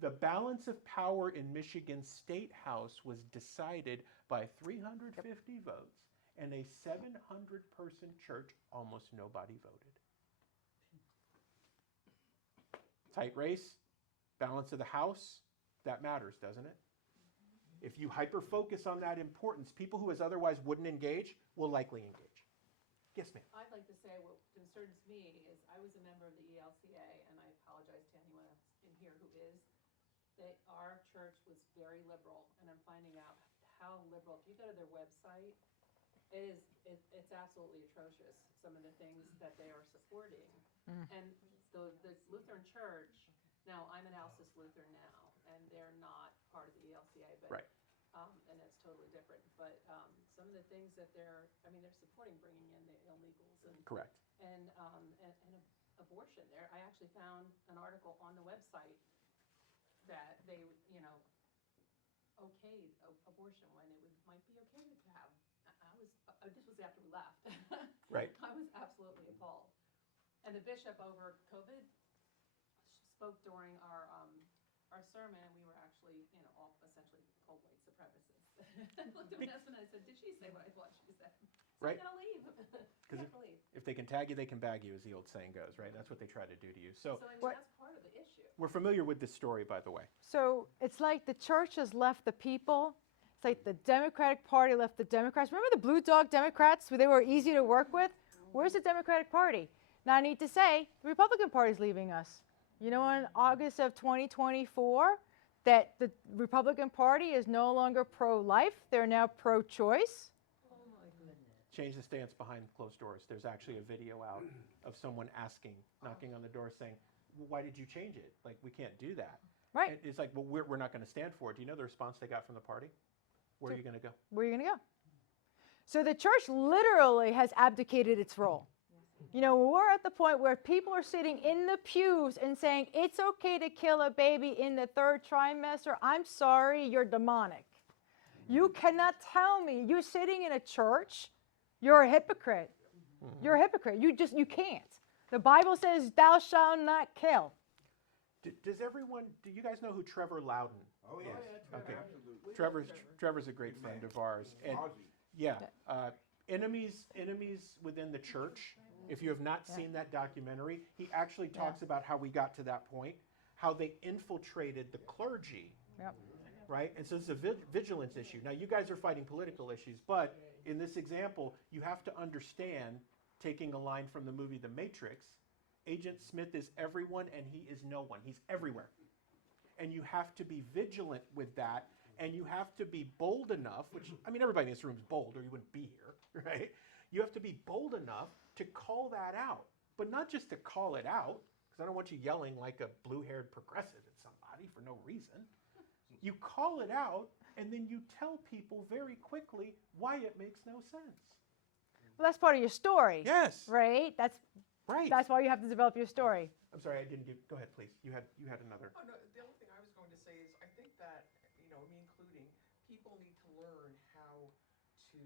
The balance of power in Michigan State House was decided by 350 votes, and a 700-person church, almost nobody voted. Tight race, balance of the House, that matters, doesn't it? If you hyper-focus on that importance, people who otherwise wouldn't engage will likely engage. Yes, ma'am. I'd like to say what concerns me is I was a member of the ELCA, and I apologize to anyone else in here who is. Our church was very liberal, and I'm finding out how liberal. If you go to their website, it's absolutely atrocious, some of the things that they are supporting. And the Lutheran Church, now I'm an Alsace Lutheran now, and they're not part of the ELCA, but Right. And it's totally different. But some of the things that they're supporting bringing in the illegals and Correct. and abortion. There, I actually found an article on the website that they, okayed abortion when it might be okay to have. I was this was after we left. Right. I was absolutely appalled. And the bishop over COVID spoke during our sermon, and we were actually, all essentially called white supremacists. I looked at Vanessa and I said, did she say what I thought she said? So Right. I'm gonna leave. I have to leave. If they can tag you, they can bag you, as the old saying goes, right? That's what they try to do to you. So So I mean, What- that's part of the issue. we're familiar with this story, by the way. So it's like the church has left the people. It's like the Democratic Party left the Democrats. Remember the Blue Dog Democrats, where they were easy to work with? Where's the Democratic Party? Now I need to say, the Republican Party's leaving us. You know, in August of 2024, that the Republican Party is no longer pro-life. They're now pro-choice. Oh, my goodness. Change the stance behind closed doors. There's actually a video out of someone knocking on the door saying, well, why did you change it? Like, we can't do that. Right. And it's like, well, we're not going to stand for it. Do you know the response they got from the party? Where are you going to go? Where are you going to go? So the church literally has abdicated its role. You know, we're at the point where people are sitting in the pews and saying, it's okay to kill a baby in the 3rd trimester. I'm sorry, you're demonic. You cannot tell me you're sitting in a church, you're a hypocrite. You're a hypocrite. You can't. The Bible says, thou shalt not kill. Do you guys know who Trevor Loudon Oh, is? yeah. Okay. Absolutely. Trevor's a great friend of ours. And Ozzy. yeah, enemies within the church. If you have not seen that documentary, he actually talks about how we got to that point, how they infiltrated the clergy, Yep. right? And so it's a vigilance issue. Now, you guys are fighting political issues, but in this example, you have to understand, taking a line from the movie The Matrix, Agent Smith is everyone and he is no one. He's everywhere. And you have to be vigilant with that, and you have to be bold enough, which, I mean, everybody in this room is bold or you wouldn't be here, right? You have to be bold enough to call that out, but not just to call it out, because I don't want you yelling like a blue-haired progressive at somebody for no reason. You call it out, and then you tell people very quickly why it makes no sense. Well, that's part of your story. Yes. Right? That's Right. why you have to develop your story. I'm sorry, I didn't give. Go ahead, please. You had another. Oh, no, the only thing I was going to say is, I think that, me including, people need to learn how to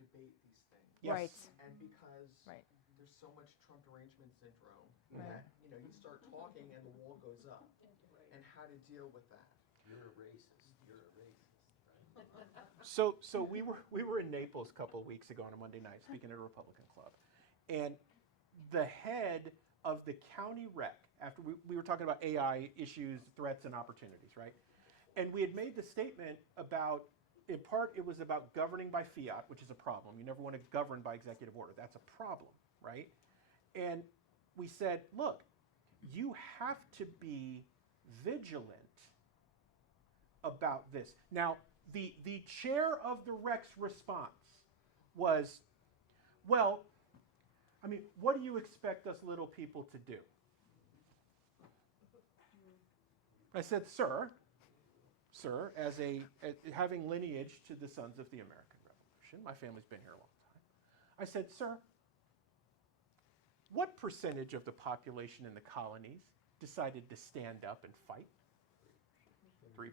debate these things. Yes. Right. And because Right. there's so much Trump derangement syndrome, Right. that, you start talking and the wall goes up, and how to deal with that. You're a racist. You're a racist. So we were in Naples a couple of weeks ago on a Monday night, speaking at a Republican club, and the head of the county rec, after we were talking about AI issues, threats, and opportunities, right? And we had made the statement about, in part, it was about governing by fiat, which is a problem. You never want to govern by executive order. That's a problem, right? And we said, look, you have to be vigilant about this. Now, the chair of the rec's response was, well, I mean, what do you expect us little people to do? I said, sir, as having lineage to the sons of the American Revolution, my family's been here a long time. I said, sir, what percentage of the population in the colonies decided to stand up and fight? 3%.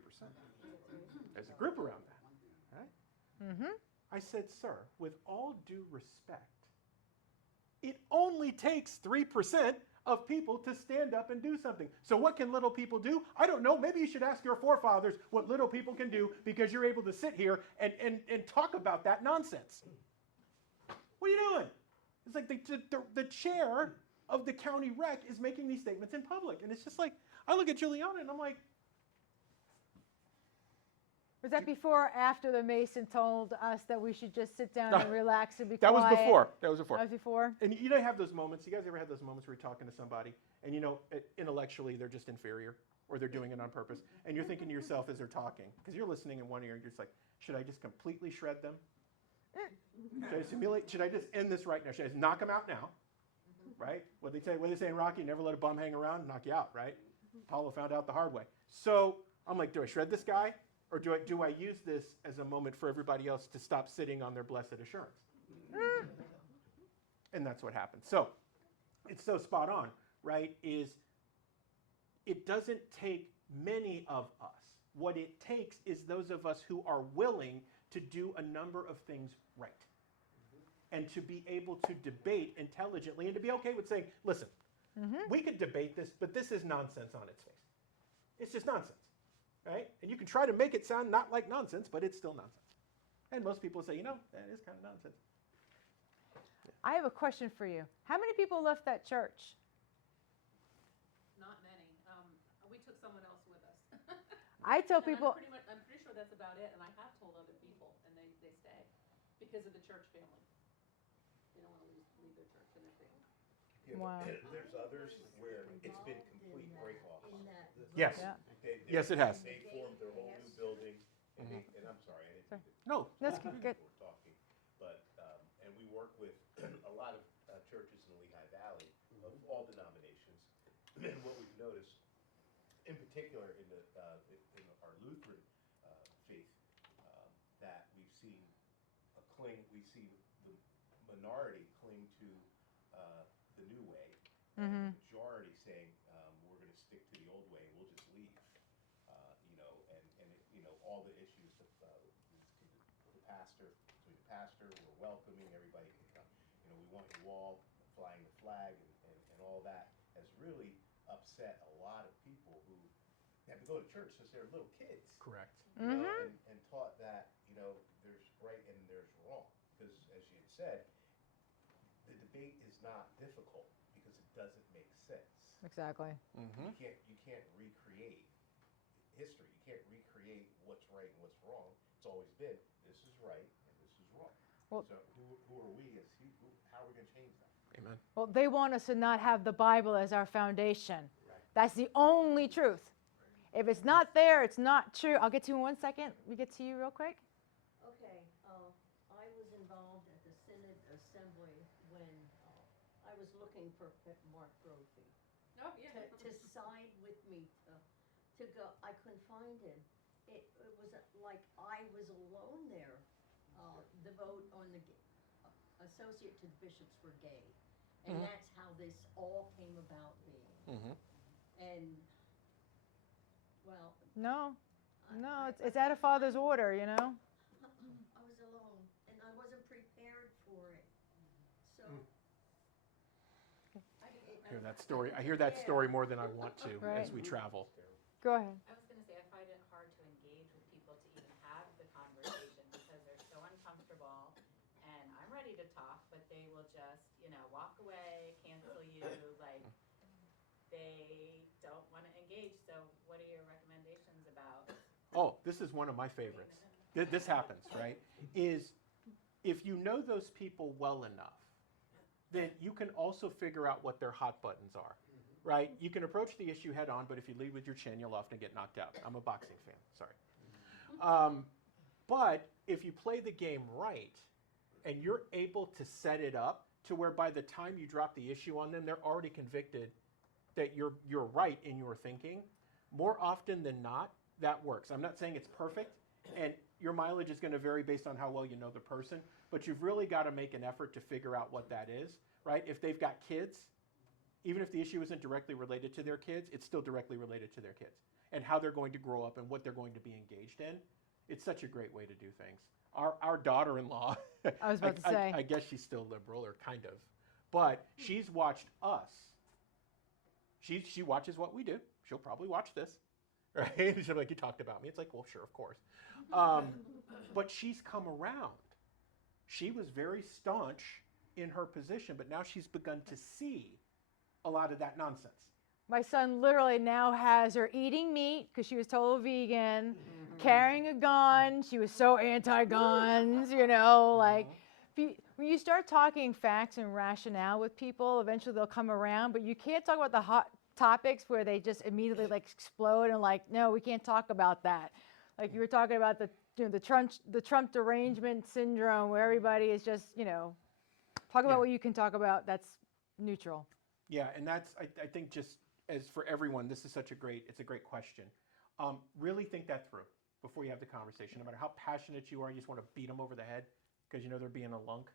There's a group around that, right? Mm-hmm. I said, sir, with all due respect, it only takes 3% of people to stand up and do something. So what can little people do? I don't know. Maybe you should ask your forefathers what little people can do, because you're able to sit here and talk about that nonsense. What are you doing? It's like the chair of the county rec is making these statements in public. And it's just like, I look at Julianna and I'm like, Was that before or after the Mason told us that we should just sit down and relax and be that quiet? was before. That was before. That was before? And you have those moments. You guys ever had those moments where you're talking to somebody and intellectually they're just inferior, or they're doing it on purpose, and you're thinking to yourself as they're talking, because you're listening in one ear and you're just like, should I just completely shred them? Should I simulate? Should I just end this right now? Should I just knock them out now? Right? What they say in Rocky, never let a bum hang around, knock you out, right? Apollo found out the hard way. So I'm like, do I shred this guy? Or do I use this as a moment for everybody else to stop sitting on their blessed assurance? And that's what happened. So it's so spot on, right? It doesn't take many of us. What it takes is those of us who are willing to do a number of things right. and to be able to debate intelligently and to be okay with saying, listen, we could debate this, but this is nonsense on its face. It's just nonsense, right? And you can try to make it sound not like nonsense, but it's still nonsense. And most people say, that is kind of nonsense. I have a question for you. How many people left that church? Not many. We took someone else with us. I tell And people, I'm pretty sure that's about it, and I have told other people, and they stay because of the church family. They don't want to leave their church and their family. Yeah, Wow. but there's others where it's been complete break-offs. In that. Yes. Yeah. Yes, it has. They formed their whole new building, and I'm sorry, I didn't. No, that's People good. were talking, but, and we work with a lot of churches in the Lehigh Valley of all denominations. And what we've noticed, in particular in our Lutheran faith, that we've seen we see the minority cling to the new way, and the majority saying, we're going to stick to the old way, and we'll just leave. All the issues, the pastor, between the pastor, we're welcoming, everybody can come. We want you all flying the flag and all that has really upset a lot of people who have to go to church since they're little kids. correct. And taught that, there's right and there's wrong. Because as you had said, the debate is not difficult because it doesn't make sense. Exactly. You can't recreate history. You can't recreate what's right and what's wrong. It's always been this is right and this is wrong. Well- So who are we how are we going to change that? Amen. Well, they want us to not have the Bible as our foundation. Right. That's the only truth. If it's not there, it's not true. I'll get to you in 1 second. We get to you real quick. Okay, I was involved at the Synod Assembly when I was looking for Mark Brophy Oh, yeah. to side with me to go. I couldn't find him. It was like I was alone there. The vote on the associate to the bishops were gay, and that's how this all came about being. And well, No, I- it's out of Father's order, I was alone, and I wasn't prepared for it. So I hear that story. I hear that story more than I want to Right. as we travel. Go ahead. I was going to say, I find it hard to engage with people to even have the conversation because they're so uncomfortable. And I'm ready to talk, but they will just, walk away, cancel you. Like, they don't want to engage. So, what are your recommendations about? Oh, this is one of my favorites. This happens, right? Is if you know those people well enough, then you can also figure out what their hot buttons are, right? You can approach the issue head on, but if you lead with your chin, you'll often get knocked out. I'm a boxing fan, sorry. But if you play the game right and you're able to set it up to where by the time you drop the issue on them, they're already convicted that you're right in your thinking, more often than not, that works. I'm not saying it's perfect, and your mileage is going to vary based on how well you know the person, but you've really got to make an effort to figure out what that is, right? If they've got kids, even if the issue isn't directly related to their kids, it's still directly related to their kids and how they're going to grow up and what they're going to be engaged in. It's such a great way to do things. Our daughter-in-law, I was about to say. I guess she's still liberal, or kind of, but she's watched us. She watches what we do. She'll probably watch this, right? She'll be like, you talked about me. It's like, well, sure, of course. But she's come around. She was very staunch in her position, but now she's begun to see a lot of that nonsense. My son literally now has her eating meat because she was total vegan, carrying a gun. She was so anti-guns, like when you start talking facts and rationale with people, eventually they'll come around, but you can't talk about the hot topics where they just immediately explode and no, we can't talk about that. Like you were talking about the Trump derangement syndrome where everybody is just, talk about what you can talk about that's neutral. Yeah, and that's, I think just as for everyone, this is it's a great question. Really think that through before you have the conversation. No matter how passionate you are, you just want to beat them over the head because they're being a lunk.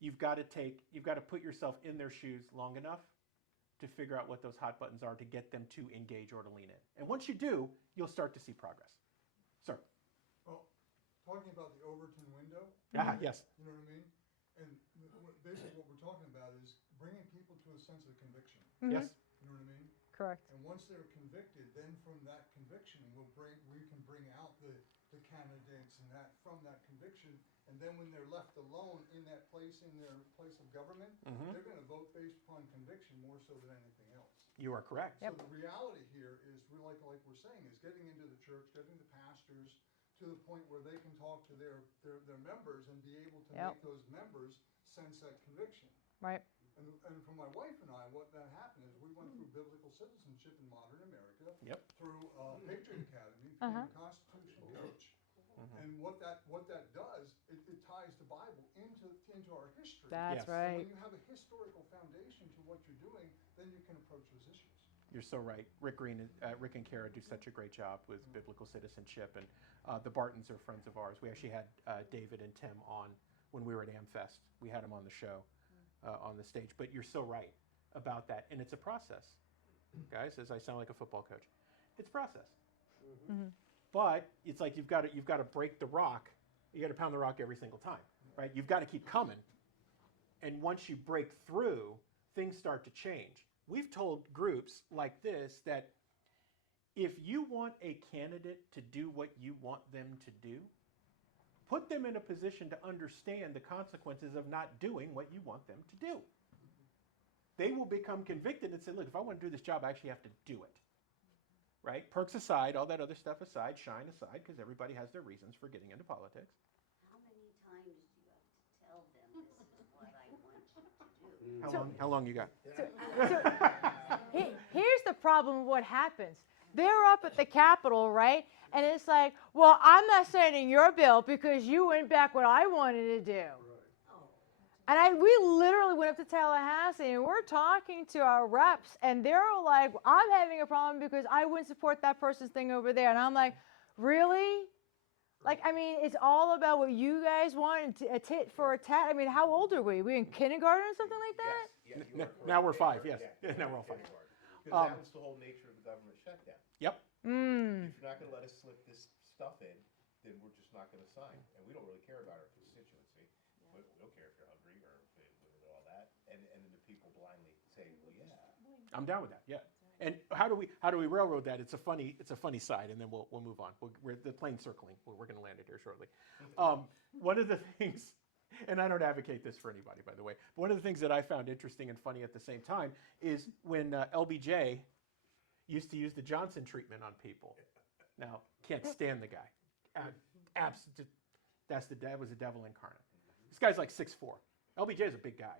You've got to put yourself in their shoes long enough to figure out what those hot buttons are to get them to engage or to lean in. And once you do, you'll start to see progress. Sir. Well, talking about the Overton window. Yes. You know what I mean? And basically what we're talking about is bringing people to a sense of conviction. Mhm. Yes. You know what I mean? Correct. And once they're convicted, then from that conviction, we can bring out the candidates and that from that conviction. And then when they're left alone in their place of government, Mhm. they're going to vote based upon conviction more so than anything else. You are correct. Yep. So the reality here is, like we're saying, is getting into the church, getting the pastors to the point where they can talk to their members and be able to Yep. make those members sense that conviction. Right. And for my wife and I, what that happened is we went through biblical citizenship in modern America. Yep. Through Patriot Academy, became Uh-huh. a constitutional coach. And what that does, it ties the Bible into our history. That's Yes. And right. when you have a historical foundation to what you're doing, then you can approach those issues. You're so right. Rick and Kara do such a great job with biblical citizenship, and the Bartons are friends of ours. We actually had David and Tim on when we were at AmFest. We had them on the show, on the stage. But you're so right about that, and it's a process, guys. As I sound like a football coach, it's a process. Mhm. But it's like you've got to break the rock. You got to pound the rock every single time, right? You've got to keep coming, and once you break through, things start to change. We've told groups like this that if you want a candidate to do what you want them to do, put them in a position to understand the consequences of not doing what you want them to do. They will become convicted and say, look, if I want to do this job, I actually have to do it. Right? Perks aside, all that other stuff aside, shine aside, because everybody has their reasons for getting into politics. How many times do you have to tell them this is what I want you to do? How long you got? Here's the problem with what happens. They're up at the Capitol, right? And it's like, well, I'm not signing your bill because you went back what I wanted to do. And we literally went up to Tallahassee and we're talking to our reps and they're like, I'm having a problem because I wouldn't support that person's thing over there. And I'm like, really? Like, I mean, it's all about what you guys want, a tit for a tat. I mean, how old are we? We in kindergarten or something like that? Yes, you are correct. Now we're 5, yes. Now we're all 5. Because that was the whole nature of the government shutdown. Yep. If you're not going to let us slip this stuff in, then we're just not going to sign. And we don't really care about our constituency. We don't care if you're hungry or all that. And then the people blindly say, well, yeah. I'm down with that. Yeah. And how do we railroad that? It's a funny side, and then we'll move on. We're the plane circling. We're going to land it here shortly. One of the things, and I don't advocate this for anybody, by the way, but one of the things that I found interesting and funny at the same time is when LBJ used to use the Johnson treatment on people. Now, can't stand the guy. That was the devil incarnate. This guy's like 6'4". LBJ is a big guy,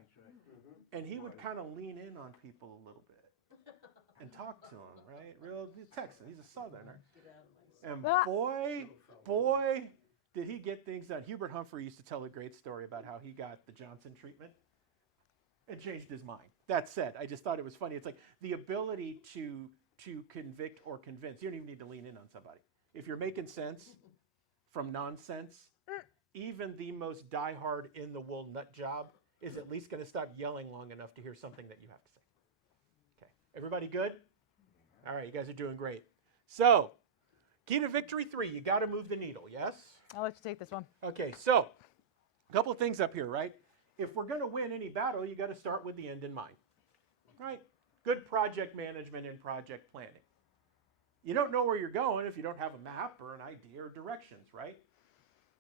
and he would kind of lean in on people a little bit. And talk to him, right? Real Texan. He's a Southerner. And boy, did he get things done. Hubert Humphrey used to tell a great story about how he got the Johnson treatment and changed his mind. That said, I just thought it was funny. It's like the ability to convict or convince. You don't even need to lean in on somebody. If you're making sense from nonsense, even the most diehard in-the-wool nut job is at least going to stop yelling long enough to hear something that you have to say. Everybody good? All right, you guys are doing great. So, key to victory 3, you got to move the needle, yes? I'll let you take this one. Okay, so, a couple of things up here, right? If we're going to win any battle, you got to start with the end in mind, right? Good project management and project planning. You don't know where you're going if you don't have a map or an idea or directions, right?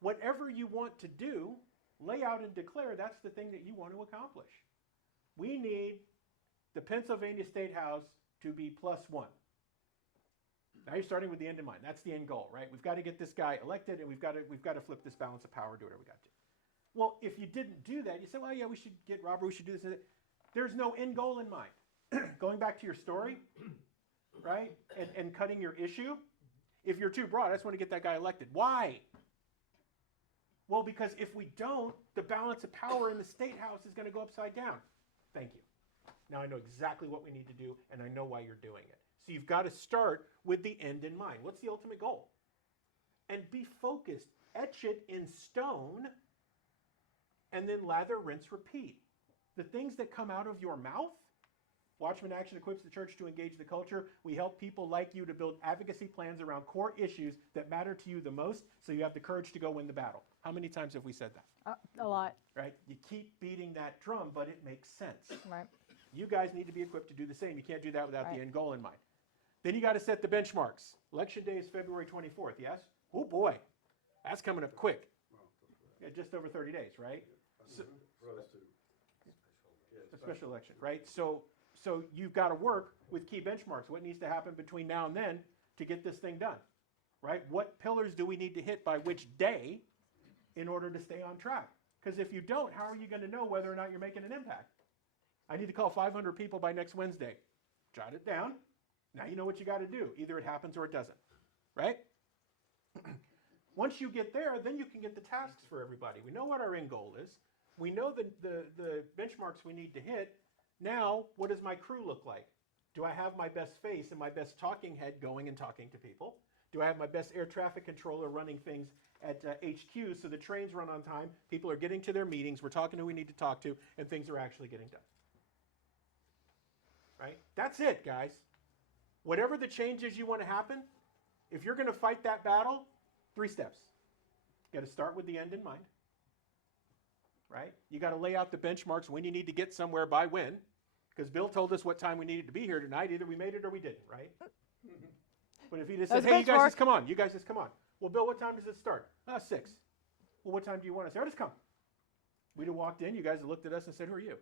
Whatever you want to do, lay out and declare that's the thing that you want to accomplish. We need the Pennsylvania State House to be +1. Now you're starting with the end in mind. That's the end goal, right? We've got to get this guy elected, and we've got to flip this balance of power, do whatever we got to. Well, if you didn't do that, you say, well, yeah, we should get Robert, we should do this and that. There's no end goal in mind. Going back to your story, right, and cutting your issue, if you're too broad, I just want to get that guy elected. Why? Well, because if we don't, the balance of power in the State House is going to go upside down. Thank you. Now I know exactly what we need to do, and I know why you're doing it. So you've got to start with the end in mind. What's the ultimate goal? And be focused. Etch it in stone, and then lather, rinse, repeat. The things that come out of your mouth Watchmen Action equips the church to engage the culture. We help people like you to build advocacy plans around core issues that matter to you the most, so you have the courage to go win the battle. How many times have we said that? A lot, Right? You keep beating that drum, but it makes sense. right? You guys need to be equipped to do the same. You can't do that without Right. the end goal in mind. Then you got to set the benchmarks. Election day is February 24th, yes? Oh boy, that's coming up quick. Yeah, just over 30 days, right? So, a special election, right? So you've got to work with key benchmarks. What needs to happen between now and then to get this thing done, right? What pillars do we need to hit by which day in order to stay on track? Because if you don't, how are you going to know whether or not you're making an impact? I need to call 500 people by next Wednesday. Jot it down. Now you know what you got to do. Either it happens or it doesn't, right? Once you get there, then you can get the tasks for everybody. We know what our end goal is. We know the benchmarks we need to hit. Now, what does my crew look like? Do I have my best face and my best talking head going and talking to people? Do I have my best air traffic controller running things at HQ so the trains run on time, people are getting to their meetings, we're talking to who we need to talk to, and things are actually getting done? Right? That's it, guys. Whatever the changes you want to happen, if you're going to fight that battle, 3 steps. You got to start with the end in mind. Right? You got to lay out the benchmarks when you need to get somewhere by when. Because Bill told us what time we needed to be here tonight. Either we made it or we didn't, right? But if he just said, That's hey, you guys benchmark. just come on. You guys just come on. Well, Bill, what time does it start? 6. Well, what time do you want us there? Just come. We'd have walked in. You guys have looked at us and said, who are you?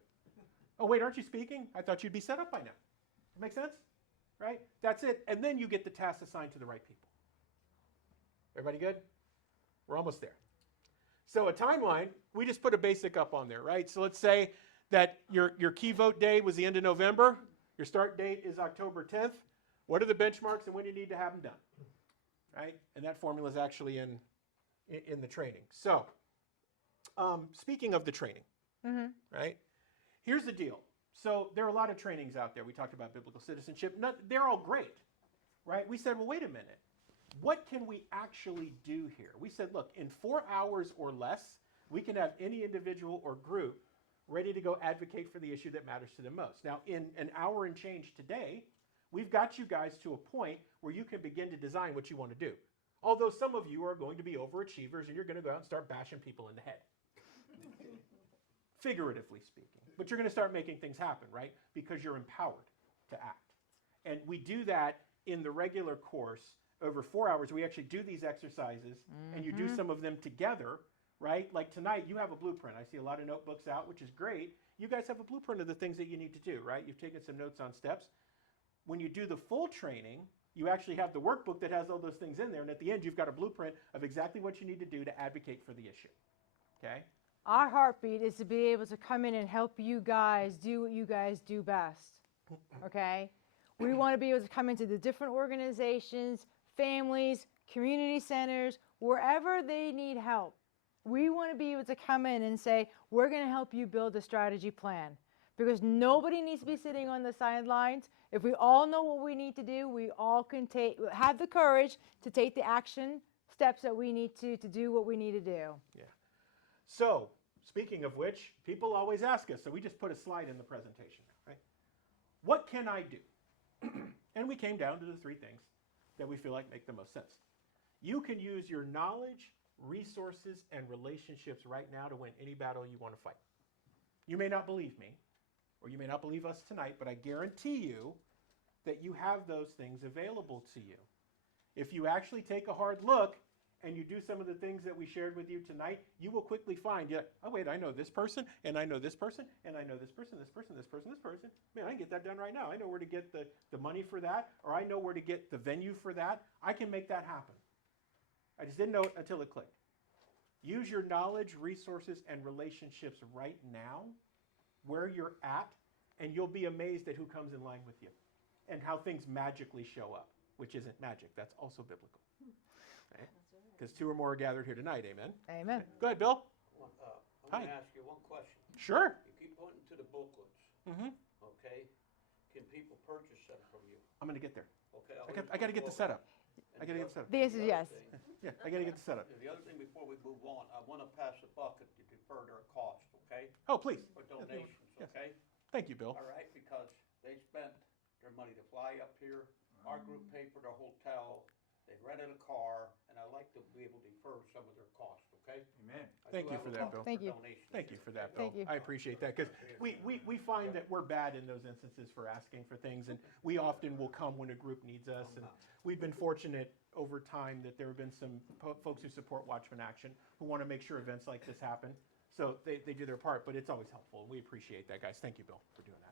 Oh, wait, aren't you speaking? I thought you'd be set up by now. Make sense? Right? That's it. And then you get the tasks assigned to the right people. Everybody good? We're almost there. So a timeline, we just put a basic up on there, right? So let's say that your key vote day was the end of November. Your start date is October 10th. What are the benchmarks and when you need to have them done, right? And that formula is actually in the training. So speaking of the training, right? Here's the deal. So there are a lot of trainings out there. We talked about biblical citizenship. They're all great, right? We said, well, wait a minute. What can we actually do here? We said, look, in 4 hours or less, we can have any individual or group ready to go advocate for the issue that matters to them most. Now, in an hour and change today, we've got you guys to a point where you can begin to design what you want to do. Although some of you are going to be overachievers and you're going to go out and start bashing people in the head. Figuratively speaking. But you're going to start making things happen, right? Because you're empowered to act. And we do that in the regular course. Over 4 hours, we actually do these exercises, and you do some of them together, right? Like tonight, you have a blueprint. I see a lot of notebooks out, which is great. You guys have a blueprint of the things that you need to do, right? You've taken some notes on steps. When you do the full training, you actually have the workbook that has all those things in there, and at the end, you've got a blueprint of exactly what you need to do to advocate for the issue, okay? Our heartbeat is to be able to come in and help you guys do what you guys do best, okay? We want to be able to come into the different organizations, families, community centers, wherever they need help. We want to be able to come in and say, we're going to help you build a strategy plan. Because nobody needs to be sitting on the sidelines. If we all know what we need to do, we all can have the courage to take the action steps that we need to do what we need to do. Yeah. So, speaking of which, people always ask us, so we just put a slide in the presentation, right? What can I do? And we came down to the 3 things that we feel like make the most sense. You can use your knowledge, resources, and relationships right now to win any battle you want to fight. You may not believe me, or you may not believe us tonight, but I guarantee you that you have those things available to you. If you actually take a hard look and you do some of the things that we shared with you tonight, you will quickly find, oh wait, I know this person, and I know this person, and I know this person, this person, this person, this person. Man, I can get that done right now. I know where to get the money for that, or I know where to get the venue for that. I can make that happen. I just didn't know it until it clicked. Use your knowledge, resources, and relationships right now, where you're at, and you'll be amazed at who comes in line with you and how things magically show up, which isn't magic. That's also biblical. Because 2 or more are gathered here tonight. Amen. Amen. Go ahead, Bill. I'm going to ask you one question. Sure. You keep pointing to the booklets, okay? Can people purchase them from you? I'm going to get there. Okay. I got to get the setup. I got to get the setup. The answer is yes. Yeah, I got to get the setup. The other thing before we move on, I want to pass a bucket to defer their cost, okay? Oh, please. For donations, Yes. okay? Thank you, Bill. All right, because they spent their money to fly up here. Our group paid for the hotel. They rented a car, and I'd like to be able to defer some of their costs, okay? Amen. I Thank do you have for a that, couple Bill. Thank you. donations. Thank you for that, Bill. Thank you. I appreciate that because we find that we're bad in those instances for asking for things, and we often will come when a group needs us. And we've been fortunate over time that there have been some folks who support Watchmen Action who want to make sure events like this happen. So they do their part, but it's always helpful. And we appreciate that, guys. Thank you, Bill, for doing that.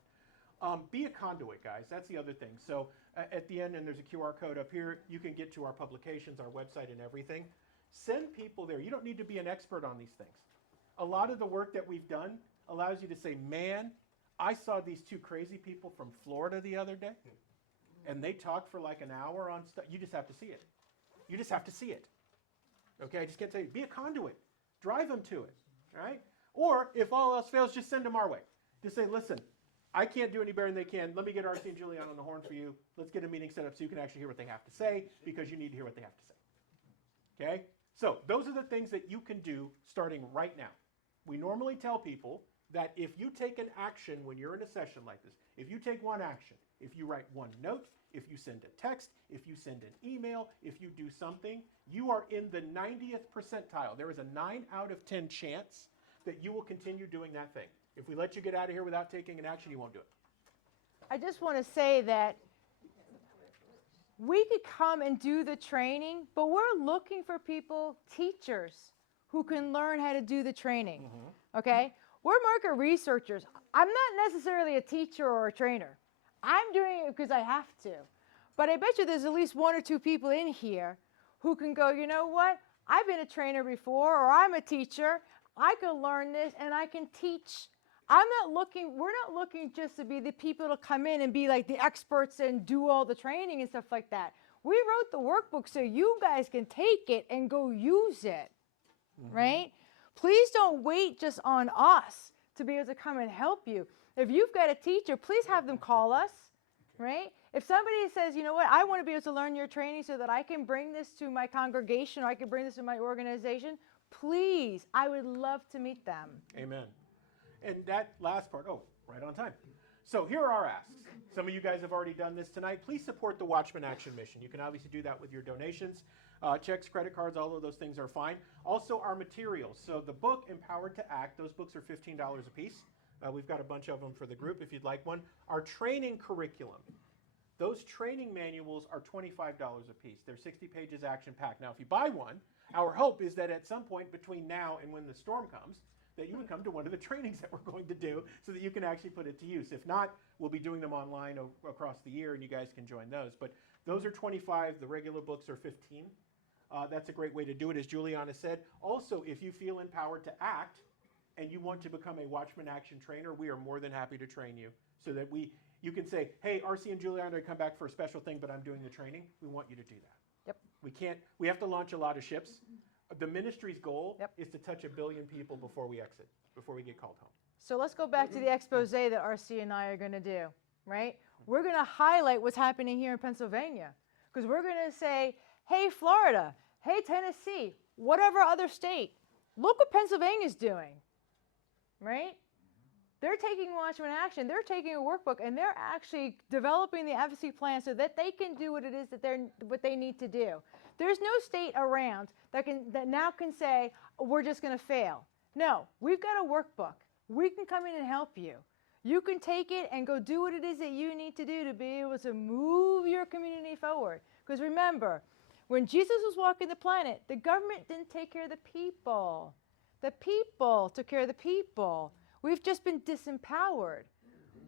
Be a conduit, guys. That's the other thing. So at the end, and there's a QR code up here, you can get to our publications, our website, and everything. Send people there. You don't need to be an expert on these things. A lot of the work that we've done allows you to say, man, I saw these two crazy people from Florida the other day, and they talked for like an hour on stuff. You just have to see it. You just have to see it. Okay, I just can't tell you. Be a conduit. Drive them to it, right? Or if all else fails, just send them our way. Just say, listen, I can't do any better than they can. Let me get RC and Julianna on the horn for you. Let's get a meeting set up so you can actually hear what they have to say, because you need to hear what they have to say. Okay? So those are the things that you can do starting right now. We normally tell people that if you take an action when you're in a session like this, if you take one action, if you write one note, if you send a text, if you send an email, if you do something, you are in the 90th percentile. There is a 9 out of 10 chance that you will continue doing that thing. If we let you get out of here without taking an action, you won't do it. I just want to say that we could come and do the training, but we're looking for people, teachers, who can learn how to do the training. Okay? We're market researchers. I'm not necessarily a teacher or a trainer. I'm doing it because I have to. But I bet you there's at least 1 or 2 people in here who can go, you know what? I've been a trainer before, or I'm a teacher. I can learn this and I can teach. We're not looking just to be the people to come in and be like the experts and do all the training and stuff like that. We wrote the workbook so you guys can take it and go use it, right? Please don't wait just on us to be able to come and help you. If you've got a teacher, please have them call us, right? If somebody says, you know what, I want to be able to learn your training so that I can bring this to my congregation or I can bring this to my organization, please, I would love to meet them. Amen. And that last part, right on time. So here are our asks. Some of you guys have already done this tonight. Please support the Watchmen Action mission. You can obviously do that with your donations. Checks, credit cards, all of those things are fine. Also our materials. So the book, Empowered to Act, those books are $15 a piece. We've got a bunch of them for the group if you'd like one. Our training curriculum. Those training manuals are $25 a piece. They're 60 pages action-packed. Now, if you buy one, our hope is that at some point between now and when the storm comes, that you would come to one of the trainings that we're going to do so that you can actually put it to use. If not, we'll be doing them online across the year, and you guys can join those. But those are 25. The regular books are 15. That's a great way to do it, as Juliana said. Also, if you feel empowered to act and you want to become a Watchmen Action trainer, we are more than happy to train you so that you can say, hey, RC and Juliana, I come back for a special thing, but I'm doing the training. We want you to do that. Yep. We have to launch a lot of ships. The ministry's goal is to touch 1 billion people before we exit, before we get called home. So let's go back to the expose that RC and I are going to do, right? We're going to highlight what's happening here in Pennsylvania, because we're going to say, hey, Florida, hey, Tennessee, whatever other state, look what Pennsylvania's doing, right? They're taking Watchmen Action, they're taking a workbook, and they're actually developing the advocacy plan so that they can do what it is that what they need to do. There's no state around that now can say, we're just going to fail. No, we've got a workbook. We can come in and help you. You can take it and go do what it is that you need to do to be able to move your community forward. Because remember, when Jesus was walking the planet, the government didn't take care of the people. The people took care of the people. We've just been disempowered.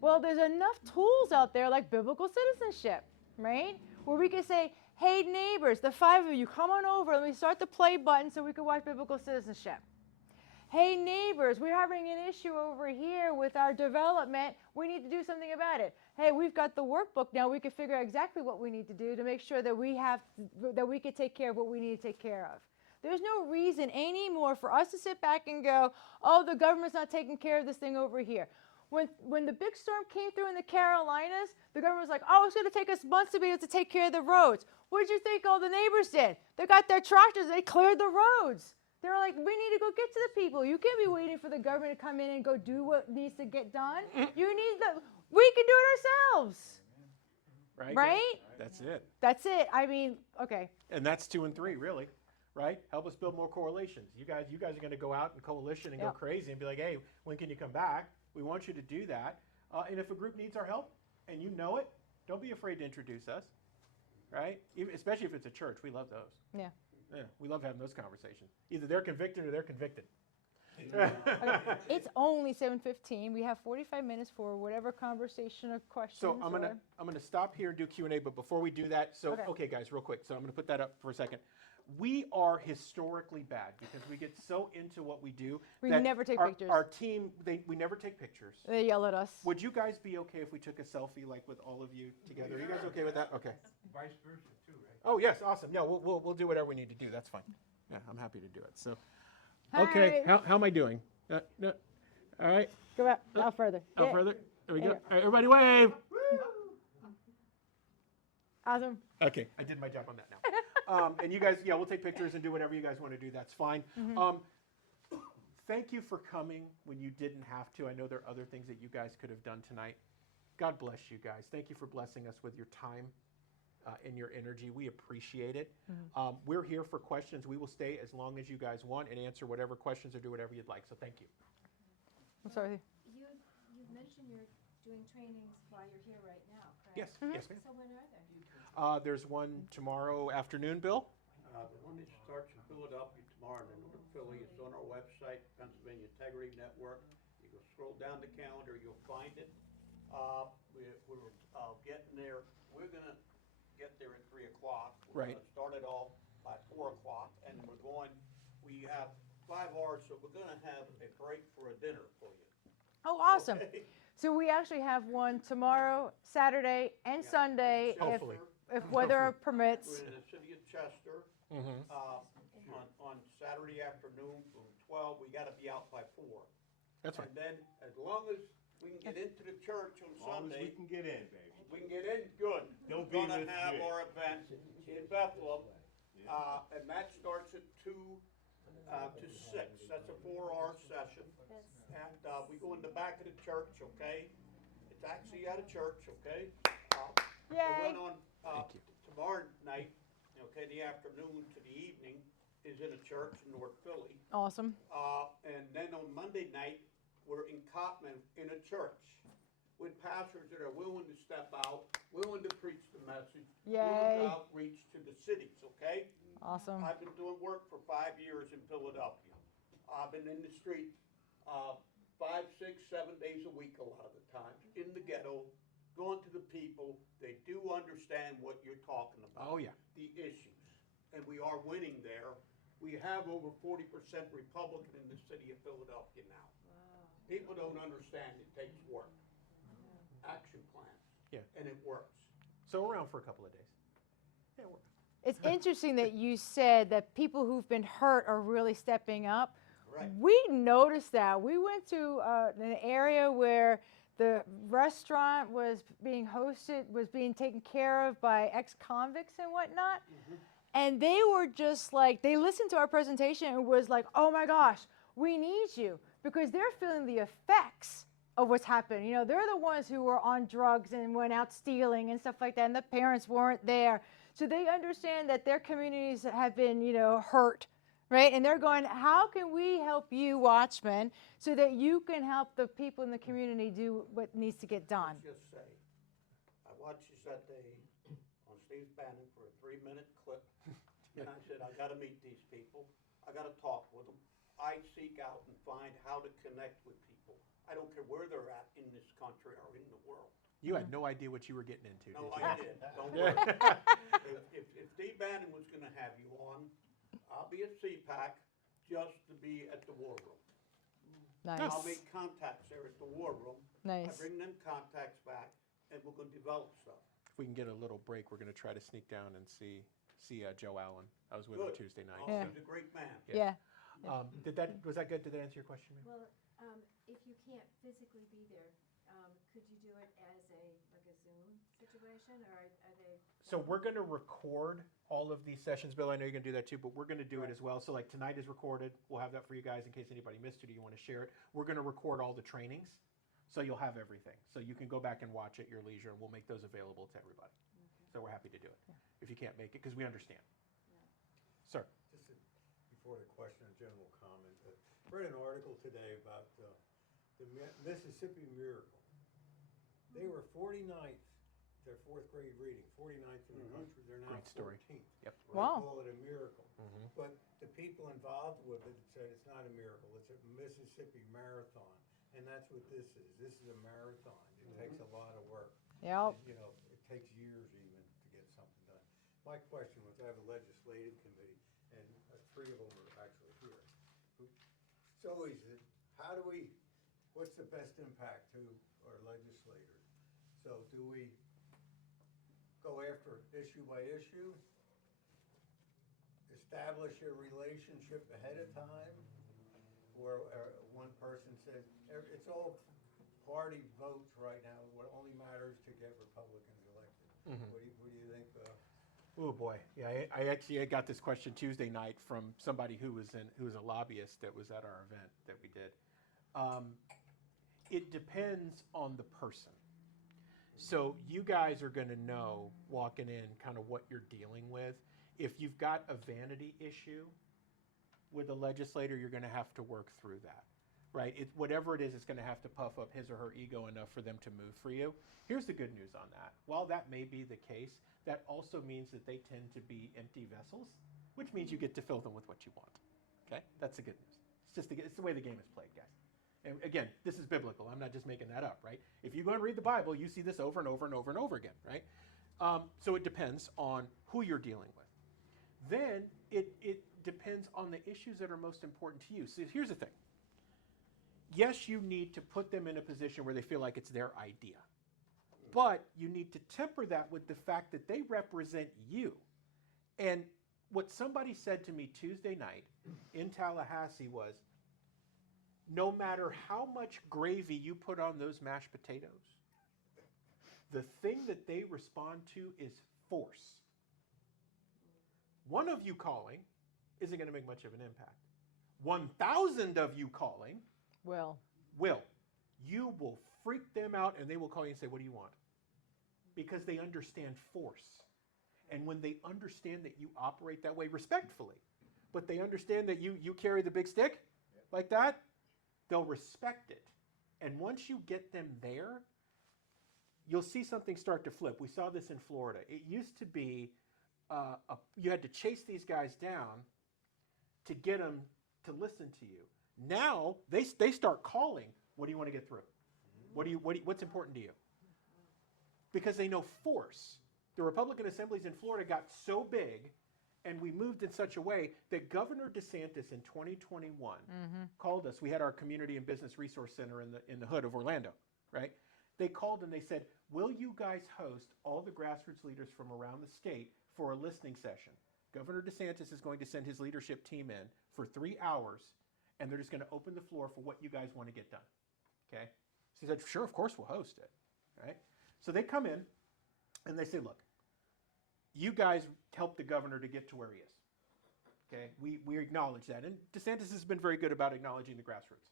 Well, there's enough tools out there like biblical citizenship, right? Where we can say, hey, neighbors, the 5 of you, come on over. Let me start the play button so we can watch biblical citizenship. Hey, neighbors, we're having an issue over here with our development. We need to do something about it. Hey, we've got the workbook now. We can figure out exactly what we need to do to make sure that we can take care of what we need to take care of. There's no reason anymore for us to sit back and go, oh, the government's not taking care of this thing over here. When the big storm came through in the Carolinas, the government was like, oh, it's going to take us months to be able to take care of the roads. What did you think all the neighbors did? They got their tractors, they cleared the roads. They were like, we need to go get to the people. You can't be waiting for the government to come in and go do what needs to get done. we can do it ourselves, Right? right? That's it. That's it. I mean, okay. And that's 2 and 3, really, right? Help us build more correlations. You guys are going to go out in coalition and go Yep. crazy and be like, hey, when can you come back? We want you to do that. And if a group needs our help and you know it, don't be afraid to introduce us, right? Especially if it's a church. We love those. Yeah. Yeah, we love having those conversations. Either they're convicted or they're convicted. It's only 7:15. We have 45 minutes for whatever conversation or questions. So I'm gonna stop here and do Q&A, but before we do that, so Okay. okay guys, real quick. So I'm gonna put that up for a second. We are historically bad because we get so into what we do. We that never take our, pictures. Our team, we never take pictures. They yell at us. Would you guys be okay if we took a selfie like with all of you together? Are you guys okay with that? Okay. Vice versa too, right? Oh yes, awesome. Yeah, we'll do whatever we need to do. That's fine. Yeah, I'm happy to do it. So, okay, Hi. how am I doing? No. All right, Go out further. out Yeah. further. There we go. There All right, everybody wave. Awesome. Okay, I did my job on that now. And you guys, yeah, we'll take pictures and do whatever you guys want to do. That's fine. Thank you for coming when you didn't have to. I know there are other things that you guys could have done tonight. God bless you guys. Thank you for blessing us with your time and your energy. We appreciate it. We're here for questions. We will stay as long as you guys want and answer whatever questions or do whatever you'd like. So thank you. I'm sorry. You mentioned you're doing trainings while you're here right now, correct? Yes, yes, ma'am. So when are they? There's one tomorrow afternoon, Bill. The one that starts in Philadelphia tomorrow and then North Philly, it's on our website, Pennsylvania Integrity Network. You go scroll down the calendar, you'll find it. We're getting there, we're gonna get there at 3 o'clock. We're Right. gonna start it all by 4 o'clock and we have 5 hours, so we're gonna have a break for a dinner for you. Oh, awesome. Okay? So we actually have one tomorrow, Saturday, and Yeah. Sunday, Hopefully. if weather permits. We're in the city of Chester. Mm-hmm. On Saturday afternoon from 12, we gotta be out by 4. That's fine. And then, as long as we can get into the church on As long as we Sunday, can get in, baby. we can get in, good. Don't We're be gonna with have me. our event in Bethlehem, and that starts at 2 to 6. That's a 4-hour session. And we go in the back of the church, okay? It's actually at a church, okay? The Yay. one on Thank you. tomorrow night, okay, the afternoon to the evening, is in a church in North Philly. Awesome. And then on Monday night, we're in Cotman in a church with pastors that are willing to step out, willing to preach the message, willing Yay. to outreach to the cities, okay? Awesome. I've been doing work for 5 years in Philadelphia. I've been in the street 5, 6, 7 days a week a lot of the times, in the ghetto, going to the people. They do understand what you're talking about. Oh, yeah. The issues. And we are winning there. We have over 40% Republican in the city of Philadelphia now. People don't understand it takes work. Action plans. Yeah. And it works. So we're around for a couple of days. Yeah, we're, It's interesting that you said that people who've been hurt are really stepping up. Right. We noticed that. We went to an area where the restaurant was being hosted, was being taken care of by ex-convicts and whatnot. And they were just like, they listened to our presentation and was like, oh my gosh, we need you. Because they're feeling the effects of what's happened. You know, they're the ones who were on drugs and went out stealing and stuff like that, and the parents weren't there. So they understand that their communities have been, you know, hurt, right? And they're going, how can we help you, Watchmen, so that you can help the people in the community do what needs to get done? Let's just say, I watched this that day on Steve Bannon for a 3-minute clip, and I said, I gotta meet these people, I gotta talk with them. I seek out and find how to connect with people. I don't care where they're at in this country or in the world. you had no idea what you were getting into, No, did you? I did, don't worry. If Steve Bannon was gonna have you on, I'll be at CPAC just to be at the war room. Nice. I'll make contacts there at the war room. I Nice. bring them contacts back, and we're gonna develop stuff. If we can get a little break, we're going to try to sneak down and see Joe Allen. I was with him Good. Tuesday night. Oh, Yeah. he's a great man. Yeah. Was that good? Did that answer your question, ma'am? Well, if you can't physically be there, could you do it as like a Zoom situation, or are they? So we're going to record all of these sessions, Bill. I know you're going to do that too, but we're going to do it as well. So like tonight is recorded. We'll have that for you guys in case anybody missed it or you want to share it. We're going to record all the trainings So you'll have everything. So you can go back and watch at your leisure, and we'll make those available to everybody. So we're happy to do it if you can't make it, because we understand. Sir. Just before the question, a general comment. I read an article today about the Mississippi Miracle. They were 49th, their fourth grade reading, 49th in the country. They're now Great story. 14th. Yep. They Wow. call it a miracle. But the people involved with it said it's not a miracle. It's a Mississippi Marathon. And that's what this is. This is a marathon. It takes a lot of work. Yep. And, it takes years even to get something done. My question was, I have a legislative committee, and 3 of them are actually here. It's always, what's the best impact to our legislators? So do we go after issue by issue? Establish a relationship ahead of time? Or one person says, it's all party votes right now. What only matters to get Republicans elected. What do you think? Oh boy, yeah. I got this question Tuesday night from somebody who was a lobbyist that was at our event that we did. It depends on the person. So you guys are going to know walking in kind of what you're dealing with. If you've got a vanity issue with a legislator, you're going to have to work through that, right? Whatever it is, it's going to have to puff up his or her ego enough for them to move for you. Here's the good news on that. While that may be the case, that also means that they tend to be empty vessels, which means you get to fill them with what you want. Okay, that's the good news. It's the way the game is played, guys. And again, this is biblical. I'm not just making that up, right? If you go and read the Bible, you see this over and over and over and over again, right? So it depends on who you're dealing with. Then it depends on the issues that are most important to you. So here's the thing. Yes, you need to put them in a position where they feel like it's their idea. But you need to temper that with the fact that they represent you. And what somebody said to me Tuesday night in Tallahassee was, no matter how much gravy you put on those mashed potatoes, the thing that they respond to is force. One of you calling isn't going to make much of an impact. 1,000 of you calling Will. You will freak them out, and they will call you and say, what do you want? Because they understand force. And when they understand that you operate that way respectfully, but they understand that you carry the big stick like that, they'll respect it. And once you get them there, you'll see something start to flip. We saw this in Florida. It used to be you had to chase these guys down to get them to listen to you. Now they start calling. What do you want to get through? What's important to you? Because they know force. The Republican assemblies in Florida got so big, and we moved in such a way that Governor DeSantis in 2021 called us. We had our Community and Business Resource Center in the hood of Orlando, right? They called and they said, will you guys host all the grassroots leaders from around the state for a listening session? Governor DeSantis is going to send his leadership team in for 3 hours, and they're just going to open the floor for what you guys want to get done, okay? So he said, sure, of course we'll host it, right? So they come in, and they say, look, you guys helped the governor to get to where he is, okay? We acknowledge that, and DeSantis has been very good about acknowledging the grassroots.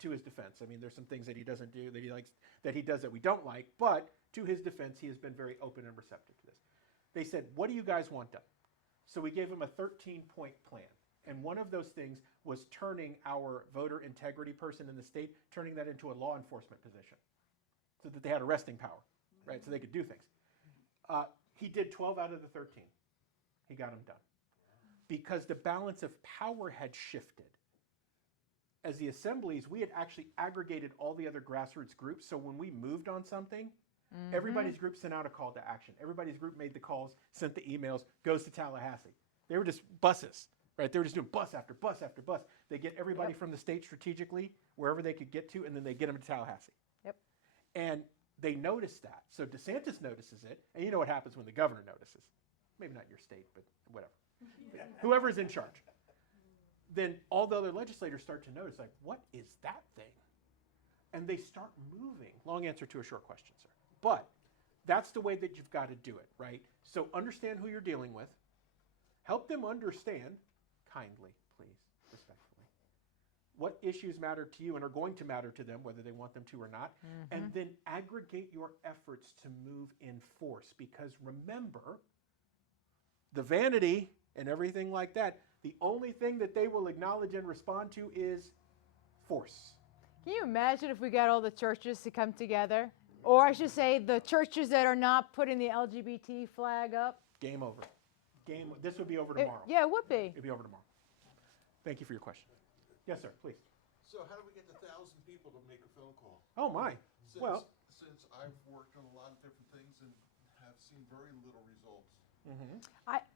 To his defense, I mean, there's some things that he doesn't do that he likes, that he does that we don't like, but to his defense, he has been very open and receptive to this. They said, what do you guys want done? So we gave him a 13-point plan. And one of those things was turning our voter integrity person in the state, turning that into a law enforcement position so that they had arresting power, right? So they could do things. He did 12 out of the 13. He got them done. Because the balance of power had shifted. As the assemblies, we had actually aggregated all the other grassroots groups. So when we moved on something, everybody's group sent out a call to action. Everybody's group made the calls, sent the emails, goes to Tallahassee. They were just buses, right? They were just doing bus after bus after bus. They get everybody from the state strategically, wherever they could get to, and then they get them to Tallahassee. Yep. And they noticed that. So DeSantis notices it, and you know what happens when the governor notices. Maybe not your state, but whatever. Whoever's in charge. Then all the other legislators start to notice, like, what is that thing? And they start moving. Long answer to a short question, sir. But that's the way that you've got to do it, right? So understand who you're dealing with. Help them understand, kindly, please, respectfully, what issues matter to you and are going to matter to them, whether they want them to or not, and then aggregate your efforts to move in force. Because remember, the vanity and everything like that, the only thing that they will acknowledge and respond to is force. Can you imagine if we got all the churches to come together? Or I should say the churches that are not putting the LGBT flag up? Game over. This would be over tomorrow. Yeah, it would be. It'd be over tomorrow. Thank you for your question. Yes, sir, please. So how do we get the 1,000 people to make a phone call? Oh, my. Since I've worked on a lot of different things and have seen very little results.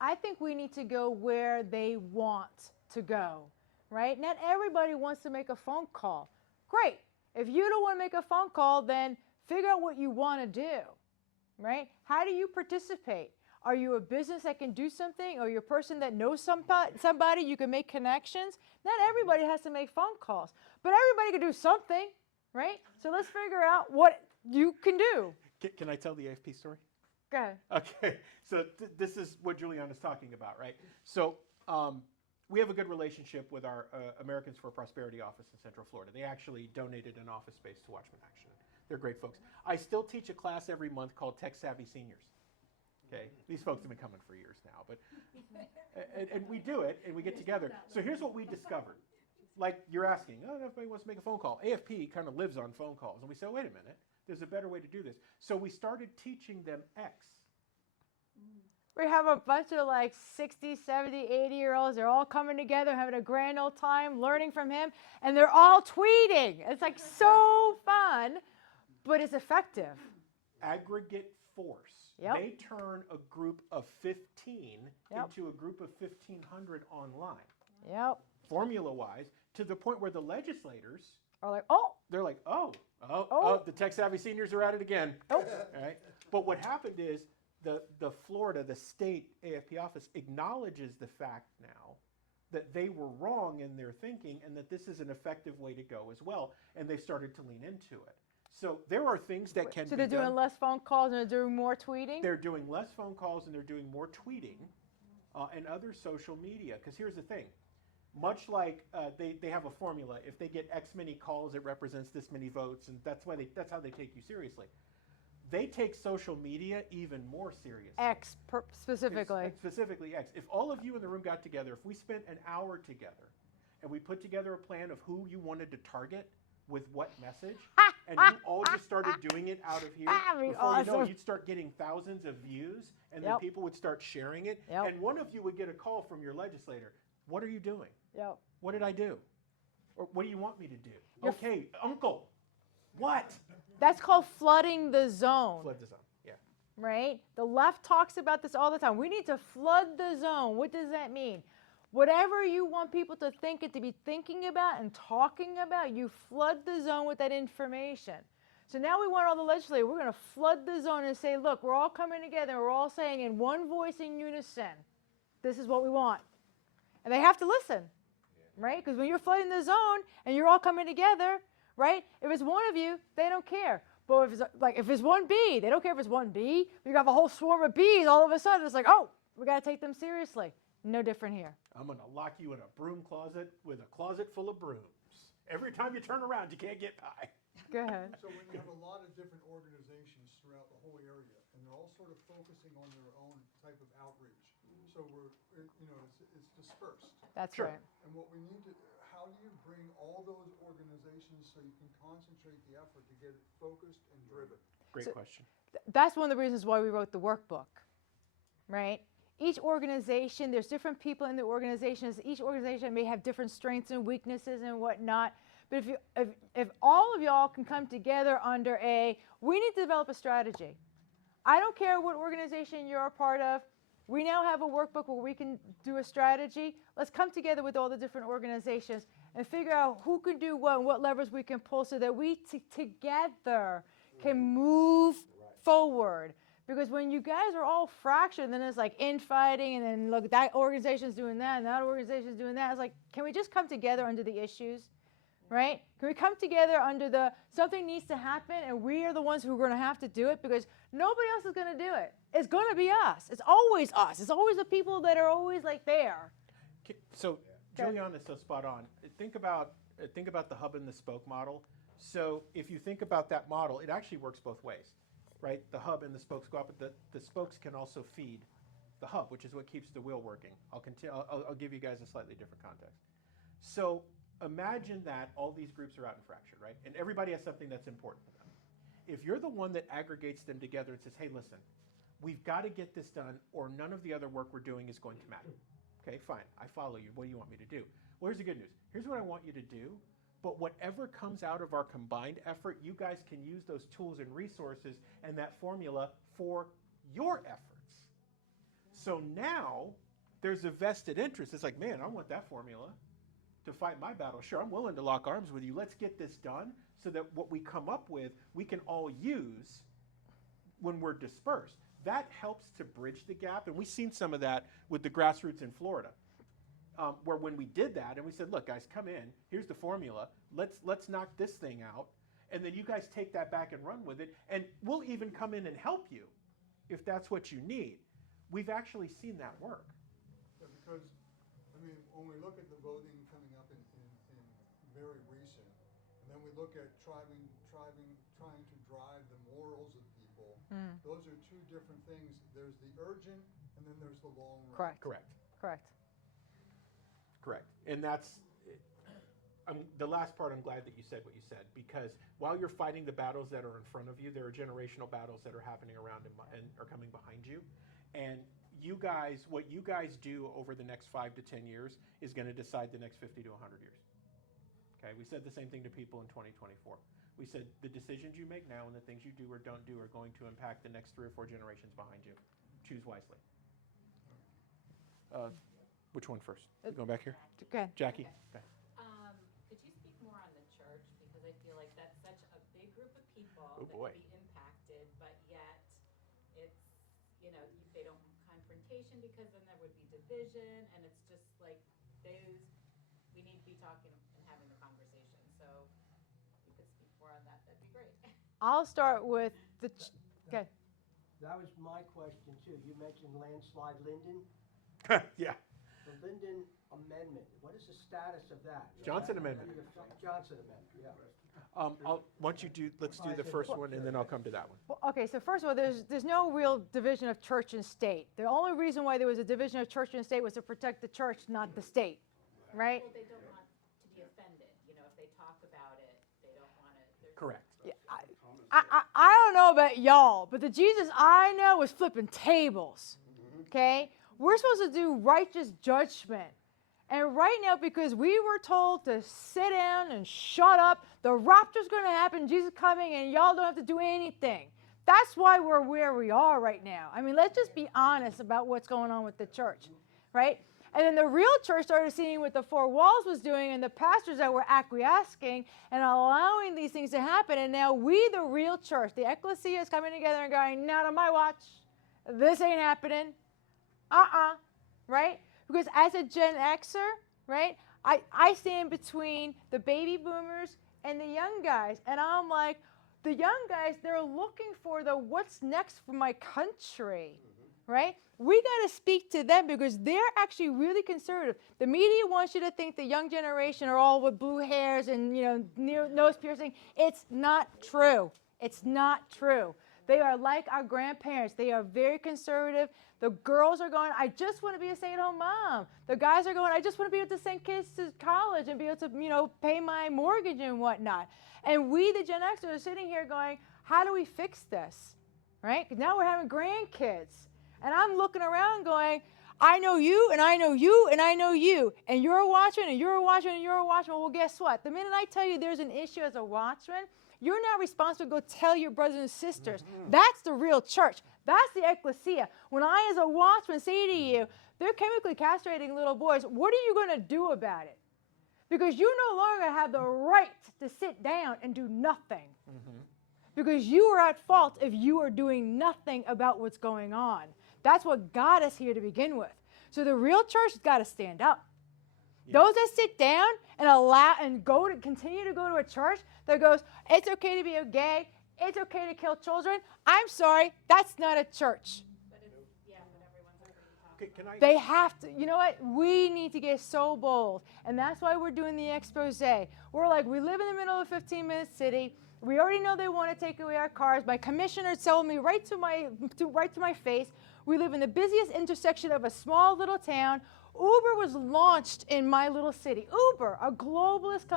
I think we need to go where they want to go, right? Not everybody wants to make a phone call. Great. If you don't want to make a phone call, then figure out what you want to do, right? How do you participate? Are you a business that can do something? Or you're a person that knows somebody, you can make connections? Not everybody has to make phone calls, but everybody can do something, right? So let's figure out what you can do. Can I tell the AFP story? Go ahead. Okay, so this is what Julianna's talking about, right? So we have a good relationship with our Americans for Prosperity office in Central Florida. They actually donated an office space to Watchmen Action. They're great folks. I still teach a class every month called Tech Savvy Seniors. Okay, these folks have been coming for years now, but and we do it and we get together. So here's what we discovered. Like you're asking, oh, everybody wants to make a phone call. AFP kind of lives on phone calls, and we said, wait a minute, there's a better way to do this. So we started teaching them X. We have a bunch of like 60, 70, 80-year-olds. They're all coming together, having a grand old time, learning from him, and they're all tweeting. It's like so fun, but it's effective. Aggregate force. Yep. They turn a group of 15 into a group of 1,500 online. Yep. Formula-wise, to the point where the legislators are like, oh. They're like, oh, the Tech Savvy Seniors are at it again. Oh. All right. But what happened is the Florida, the state AFP office acknowledges the fact now that they were wrong in their thinking and that this is an effective way to go as well. And they've started to lean into it. So there are things that can be done. So they're doing less phone calls and they're doing more tweeting? They're doing less phone calls and they're doing more tweeting and other social media. Because here's the thing. Much like they have a formula. If they get X many calls, it represents this many votes. And that's how they take you seriously. They take social media even more seriously. X specifically. Specifically X. If all of you in the room got together, if we spent an hour together and we put together a plan of who you wanted to target with what message, and you all just started doing it out of here, before you know it, you'd start getting thousands of views, and then people would start sharing it, and one of you would get a call from your legislator. What are you doing? Yep. What did I do? Or what do you want me to do? Okay, uncle. What? That's called flooding the zone. Flood the zone, yeah. Right? The left talks about this all the time. We need to flood the zone. What does that mean? Whatever you want people to think and to be thinking about and talking about, you flood the zone with that information. So now we want all the legislators, we're going to flood the zone and say, look, we're all coming together. We're all saying in one voice in unison, this is what we want. And they have to listen, right? Because when you're flooding the zone and you're all coming together, right? If it's one of you, they don't care. But if it's one bee, they don't care if it's one bee. You have a whole swarm of bees, all of a sudden it's like, oh, we got to take them seriously. No different here. I'm going to lock you in a broom closet with a closet full of brooms. Every time you turn around, you can't get by. Go ahead. So when you have a lot of different organizations throughout the whole area, and they're all sort of focusing on their own type of outreach, so it's dispersed. That's right. And what we need to, how do you bring all those organizations so you can concentrate the effort to get it focused and driven? Great question. That's one of the reasons why we wrote the workbook, right? Each organization, there's different people in the organizations. Each organization may have different strengths and weaknesses and whatnot. But if all of y'all can come together under we need to develop a strategy. I don't care what organization you're a part of. We now have a workbook where we can do a strategy. Let's come together with all the different organizations and figure out who can do what and what levers we can pull so that we together can move forward. Because when you guys are all fractured, then it's like infighting, and then look, that organization's doing that, and that organization's doing that. It's like, can we just come together under the issues, right? Can we come together under something needs to happen, and we are the ones who are going to have to do it because nobody else is going to do it. It's going to be us. It's always us. It's always the people that are always like there. So Julianna's so spot on. Think about think about the hub and the spoke model. So if you think about that model, it actually works both ways, right? The hub and the spokes go up, but the spokes can also feed the hub, which is what keeps the wheel working. I'll give you guys a slightly different context. So imagine that all these groups are out in fracture, right? And everybody has something that's important to them. If you're the one that aggregates them together and says, hey, listen, we've got to get this done or none of the other work we're doing is going to matter. Okay, fine, I follow you. What do you want me to do? Well, here's the good news. Here's what I want you to do, but whatever comes out of our combined effort, you guys can use those tools and resources and that formula for your efforts. So now there's a vested interest. It's like, man, I want that formula to fight my battle. Sure, I'm willing to lock arms with you. Let's get this done so that what we come up with, we can all use when we're dispersed. That helps to bridge the gap, and we've seen some of that with the grassroots in Florida, where when we did that and we said, look, guys, come in, here's the formula, let's knock this thing out, and then you guys take that back and run with it, and we'll even come in and help you if that's what you need. We've actually seen that work. Yeah, because, I mean, when we look at the voting coming up in very recent, and then we look at trying to drive the morals of people, those are two different things. There's the urgent, and then there's the long run. Correct. And that's, the last part, I'm glad that you said what you said, because while you're fighting the battles that are in front of you, there are generational battles that are happening around and are coming behind you. And you guys, what you guys do over the next 5 to 10 years is going to decide the next 50 to 100 years. Okay, we said the same thing to people in 2024. We said the decisions you make now and the things you do or don't do are going to impact the next 3 or 4 generations behind you. Choose wisely. Which one first? Going back here? Okay. Jackie? Okay. Could you speak more on the church? Because I feel like that's such a big group of people Oh, boy. that can be impacted, but yet it's, they don't want confrontation because then there would be division, and it's just like we need to be talking and having the conversation. So if you could speak more on that, that'd be great. I'll start with okay. That was my question too. You mentioned landslide Linden. Yeah. The Linden Amendment, what is the status of that? Johnson Amendment. Johnson Amendment, yeah. Let's do the first one and then I'll come to that one. Well, okay, so first of all, there's no real division of church and state. The only reason why there was a division of church and state was to protect the church, not the state, right? Well, they don't want to be offended. If they talk about it, they don't want to. Correct. Yeah, I don't know about y'all, but the Jesus I know was flipping tables, okay? We're supposed to do righteous judgment. And right now, because we were told to sit down and shut up, the rapture's going to happen, Jesus coming, and y'all don't have to do anything. That's why we're where we are right now. I mean, let's just be honest about what's going on with the church, right? And then the real church started seeing what the four walls was doing and the pastors that were acquiescing and allowing these things to happen. And now we, the real church, the ecclesia, is coming together and going, not on my watch. This ain't happening. Right? Because as a Gen Xer, right, I stand between the baby boomers and the young guys. And I'm like, the young guys, they're looking for the what's next for my country, right? We got to speak to them because they're actually really conservative. The media wants you to think the young generation are all with blue hairs and, nose piercing. It's not true. It's not true. They are like our grandparents. They are very conservative. The girls are going, I just want to be a stay-at-home mom. The guys are going, I just want to be able to send kids to college and be able to, pay my mortgage and whatnot. And we, the Gen Xers, are sitting here going, how do we fix this, right? Because now we're having grandkids. And I'm looking around going, I know you, and I know you, and I know you. And you're a watchman, and you're a watchman, and you're a watchman. Well, guess what? The minute I tell you there's an issue as a watchman, you're now responsible to go tell your brothers and sisters. That's the real church. That's the ecclesia. When I, as a watchman, say to you, they're chemically castrating little boys, what are you going to do about it? Because you no longer have the right to sit down and do nothing. Because you are at fault if you are doing nothing about what's going on. That's what got us here to begin with. So the real church has got to stand up. Yeah. Those that sit down and continue to go to a church that goes, it's okay to be a gay, it's okay to kill children. I'm sorry, that's not a church. But everyone's okay to talk. Can I? They have to, you know what? We need to get so bold. And that's why we're doing the expose. We're like, we live in the middle of a 15-minute city. We already know they want to take away our cars. My commissioner told me right to my face, we live in the busiest intersection of a small little town. Uber was launched in my little city. Uber, a globalist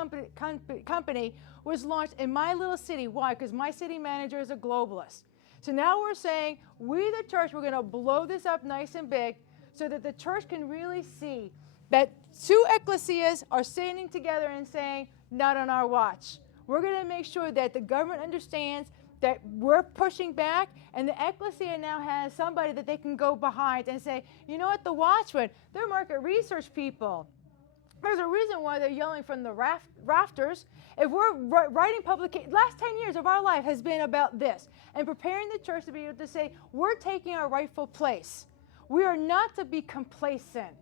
company, was launched in my little city. Why? Because my city manager is a globalist. So now we're saying, we the church, we're going to blow this up nice and big so that the church can really see that two ecclesias are standing together and saying, not on our watch. We're going to make sure that the government understands that we're pushing back, and the ecclesia now has somebody that they can go behind and say, you know what, the Watchmen, they're market research people. There's a reason why they're yelling from the rafters. If we're writing publication, last 10 years of our life has been about this, and preparing the church to be able to say, we're taking our rightful place. We are not to be complacent.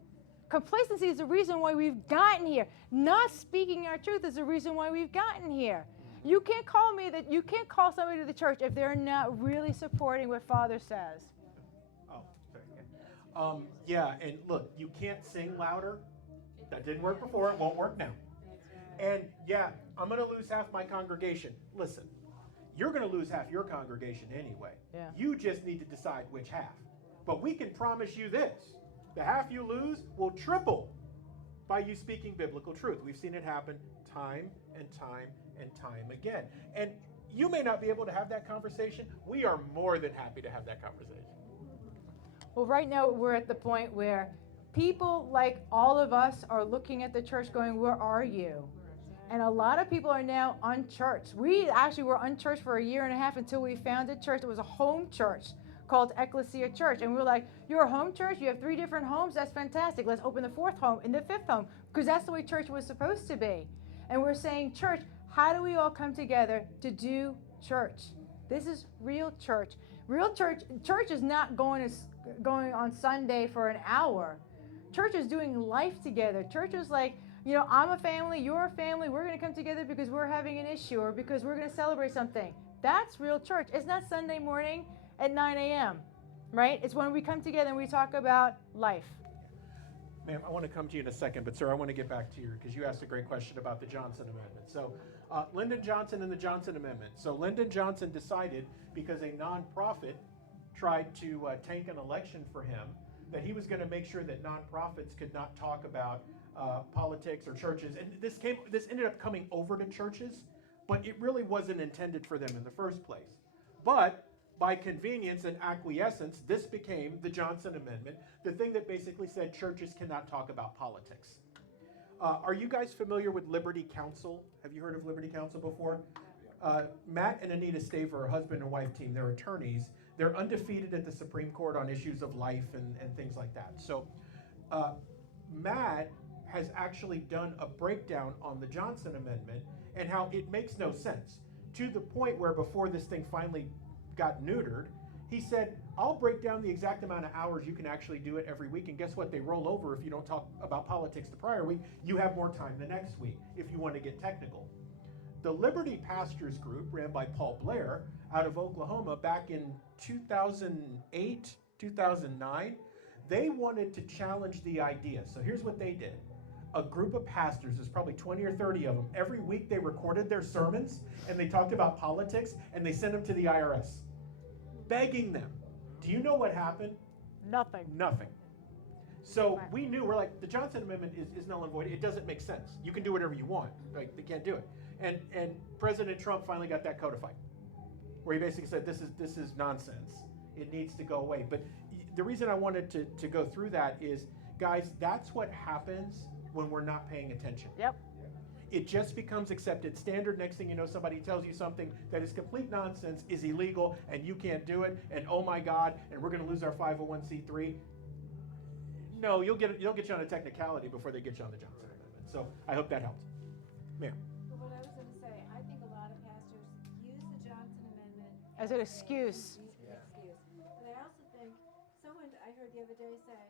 Complacency is the reason why we've gotten here. Not speaking our truth is the reason why we've gotten here. You can't call somebody to the church if they're not really supporting what Father says. Oh, sorry. Yeah, and look, you can't sing louder. That didn't work before. It won't work now. And yeah, I'm going to lose half my congregation. Listen, you're going to lose half your congregation anyway. Yeah. You just need to decide which half. But we can promise you this. The half you lose will triple by you speaking biblical truth. We've seen it happen time and time and time again. And you may not be able to have that conversation. We are more than happy to have that conversation. Well, right now we're at the point where people like all of us are looking at the church going, where are you? And a lot of people are now unchurched. We actually were unchurched for a year and a half until we found a church. It was a home church called Ecclesia Church. And we were like, you're a home church? You have 3 different homes? That's fantastic. Let's open the 4th home and the 5th home, because that's the way church was supposed to be. And we're saying, church, how do we all come together to do church? This is real church. Real church is not going on Sunday for an hour. Church is doing life together. Church is like, you know, I'm a family, you're a family. We're going to come together because we're having an issue or because we're going to celebrate something. That's real church. It's not Sunday morning at 9 a.m., right? It's when we come together and we talk about life. Ma'am, I want to come to you in a second, but sir, I want to get back to you because you asked a great question about the Johnson Amendment. So Lyndon Johnson and the Johnson Amendment. So Lyndon Johnson decided, because a nonprofit tried to tank an election for him, that he was going to make sure that nonprofits could not talk about politics or churches. And this ended up coming over to churches, but it really wasn't intended for them in the first place. But by convenience and acquiescence, this became the Johnson Amendment, the thing that basically said churches cannot talk about politics. Are you guys familiar with Liberty Counsel? Have you heard of Liberty Counsel before? Matt and Anita Staver are a husband and wife team. They're attorneys. They're undefeated at the Supreme Court on issues of life and things like that. So Matt has actually done a breakdown on the Johnson Amendment and how it makes no sense, to the point where before this thing finally got neutered, he said, I'll break down the exact amount of hours you can actually do it every week, and guess what? They roll over if you don't talk about politics the prior week. You have more time the next week if you want to get technical. The Liberty Pastors Group, ran by Paul Blair out of Oklahoma back in 2008, 2009, they wanted to challenge the idea. So here's what they did. A group of pastors, there's probably 20 or 30 of them, every week they recorded their sermons and they talked about politics and they sent them to the IRS, begging them. Do you know what happened? Nothing. Nothing. So we knew, we're like, the Johnson Amendment is null and void. It doesn't make sense. You can do whatever you want. Like, they can't do it. And President Trump finally got that codified, where he basically said, this is nonsense. It needs to go away. But the reason I wanted to go through that is, guys, that's what happens when we're not paying attention. Yep. It just becomes accepted standard. Next thing you know, somebody tells you something that is complete nonsense, is illegal, and you can't do it, and oh my God, and we're going to lose our 501c3. No, you'll get you on a technicality before they get you on the Johnson Amendment. So I hope that helped. Ma'am. But what I was going to say, I think a lot of pastors use the Johnson Amendment As an excuse. But I also think, someone I heard the other day say,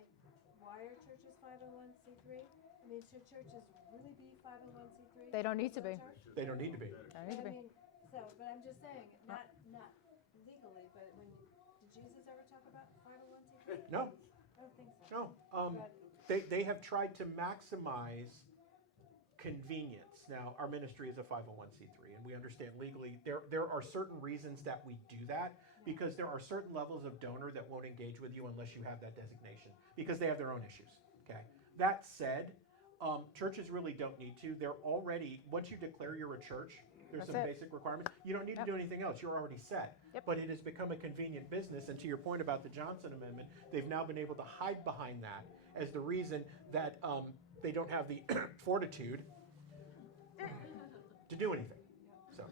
why are churches 501c3? I mean, should churches really be 501c3? They don't need to be. They don't need to be. They need to be. But I'm just saying, not legally, but did Jesus ever talk about 501c3? No. I don't think so. No, they have tried to maximize convenience. Now, our ministry is a 501c3, and we understand legally there are certain reasons that we do that, because there are certain levels of donor that won't engage with you unless you have that designation, because they have their own issues. Okay. That said, churches really don't need to. They're already, once you declare you're a church, there's some basic requirements. You don't need to do anything else. You're already set. Yep. But it has become a convenient business. And to your point about the Johnson Amendment, they've now been able to hide behind that as the reason that they don't have the fortitude to do anything. So.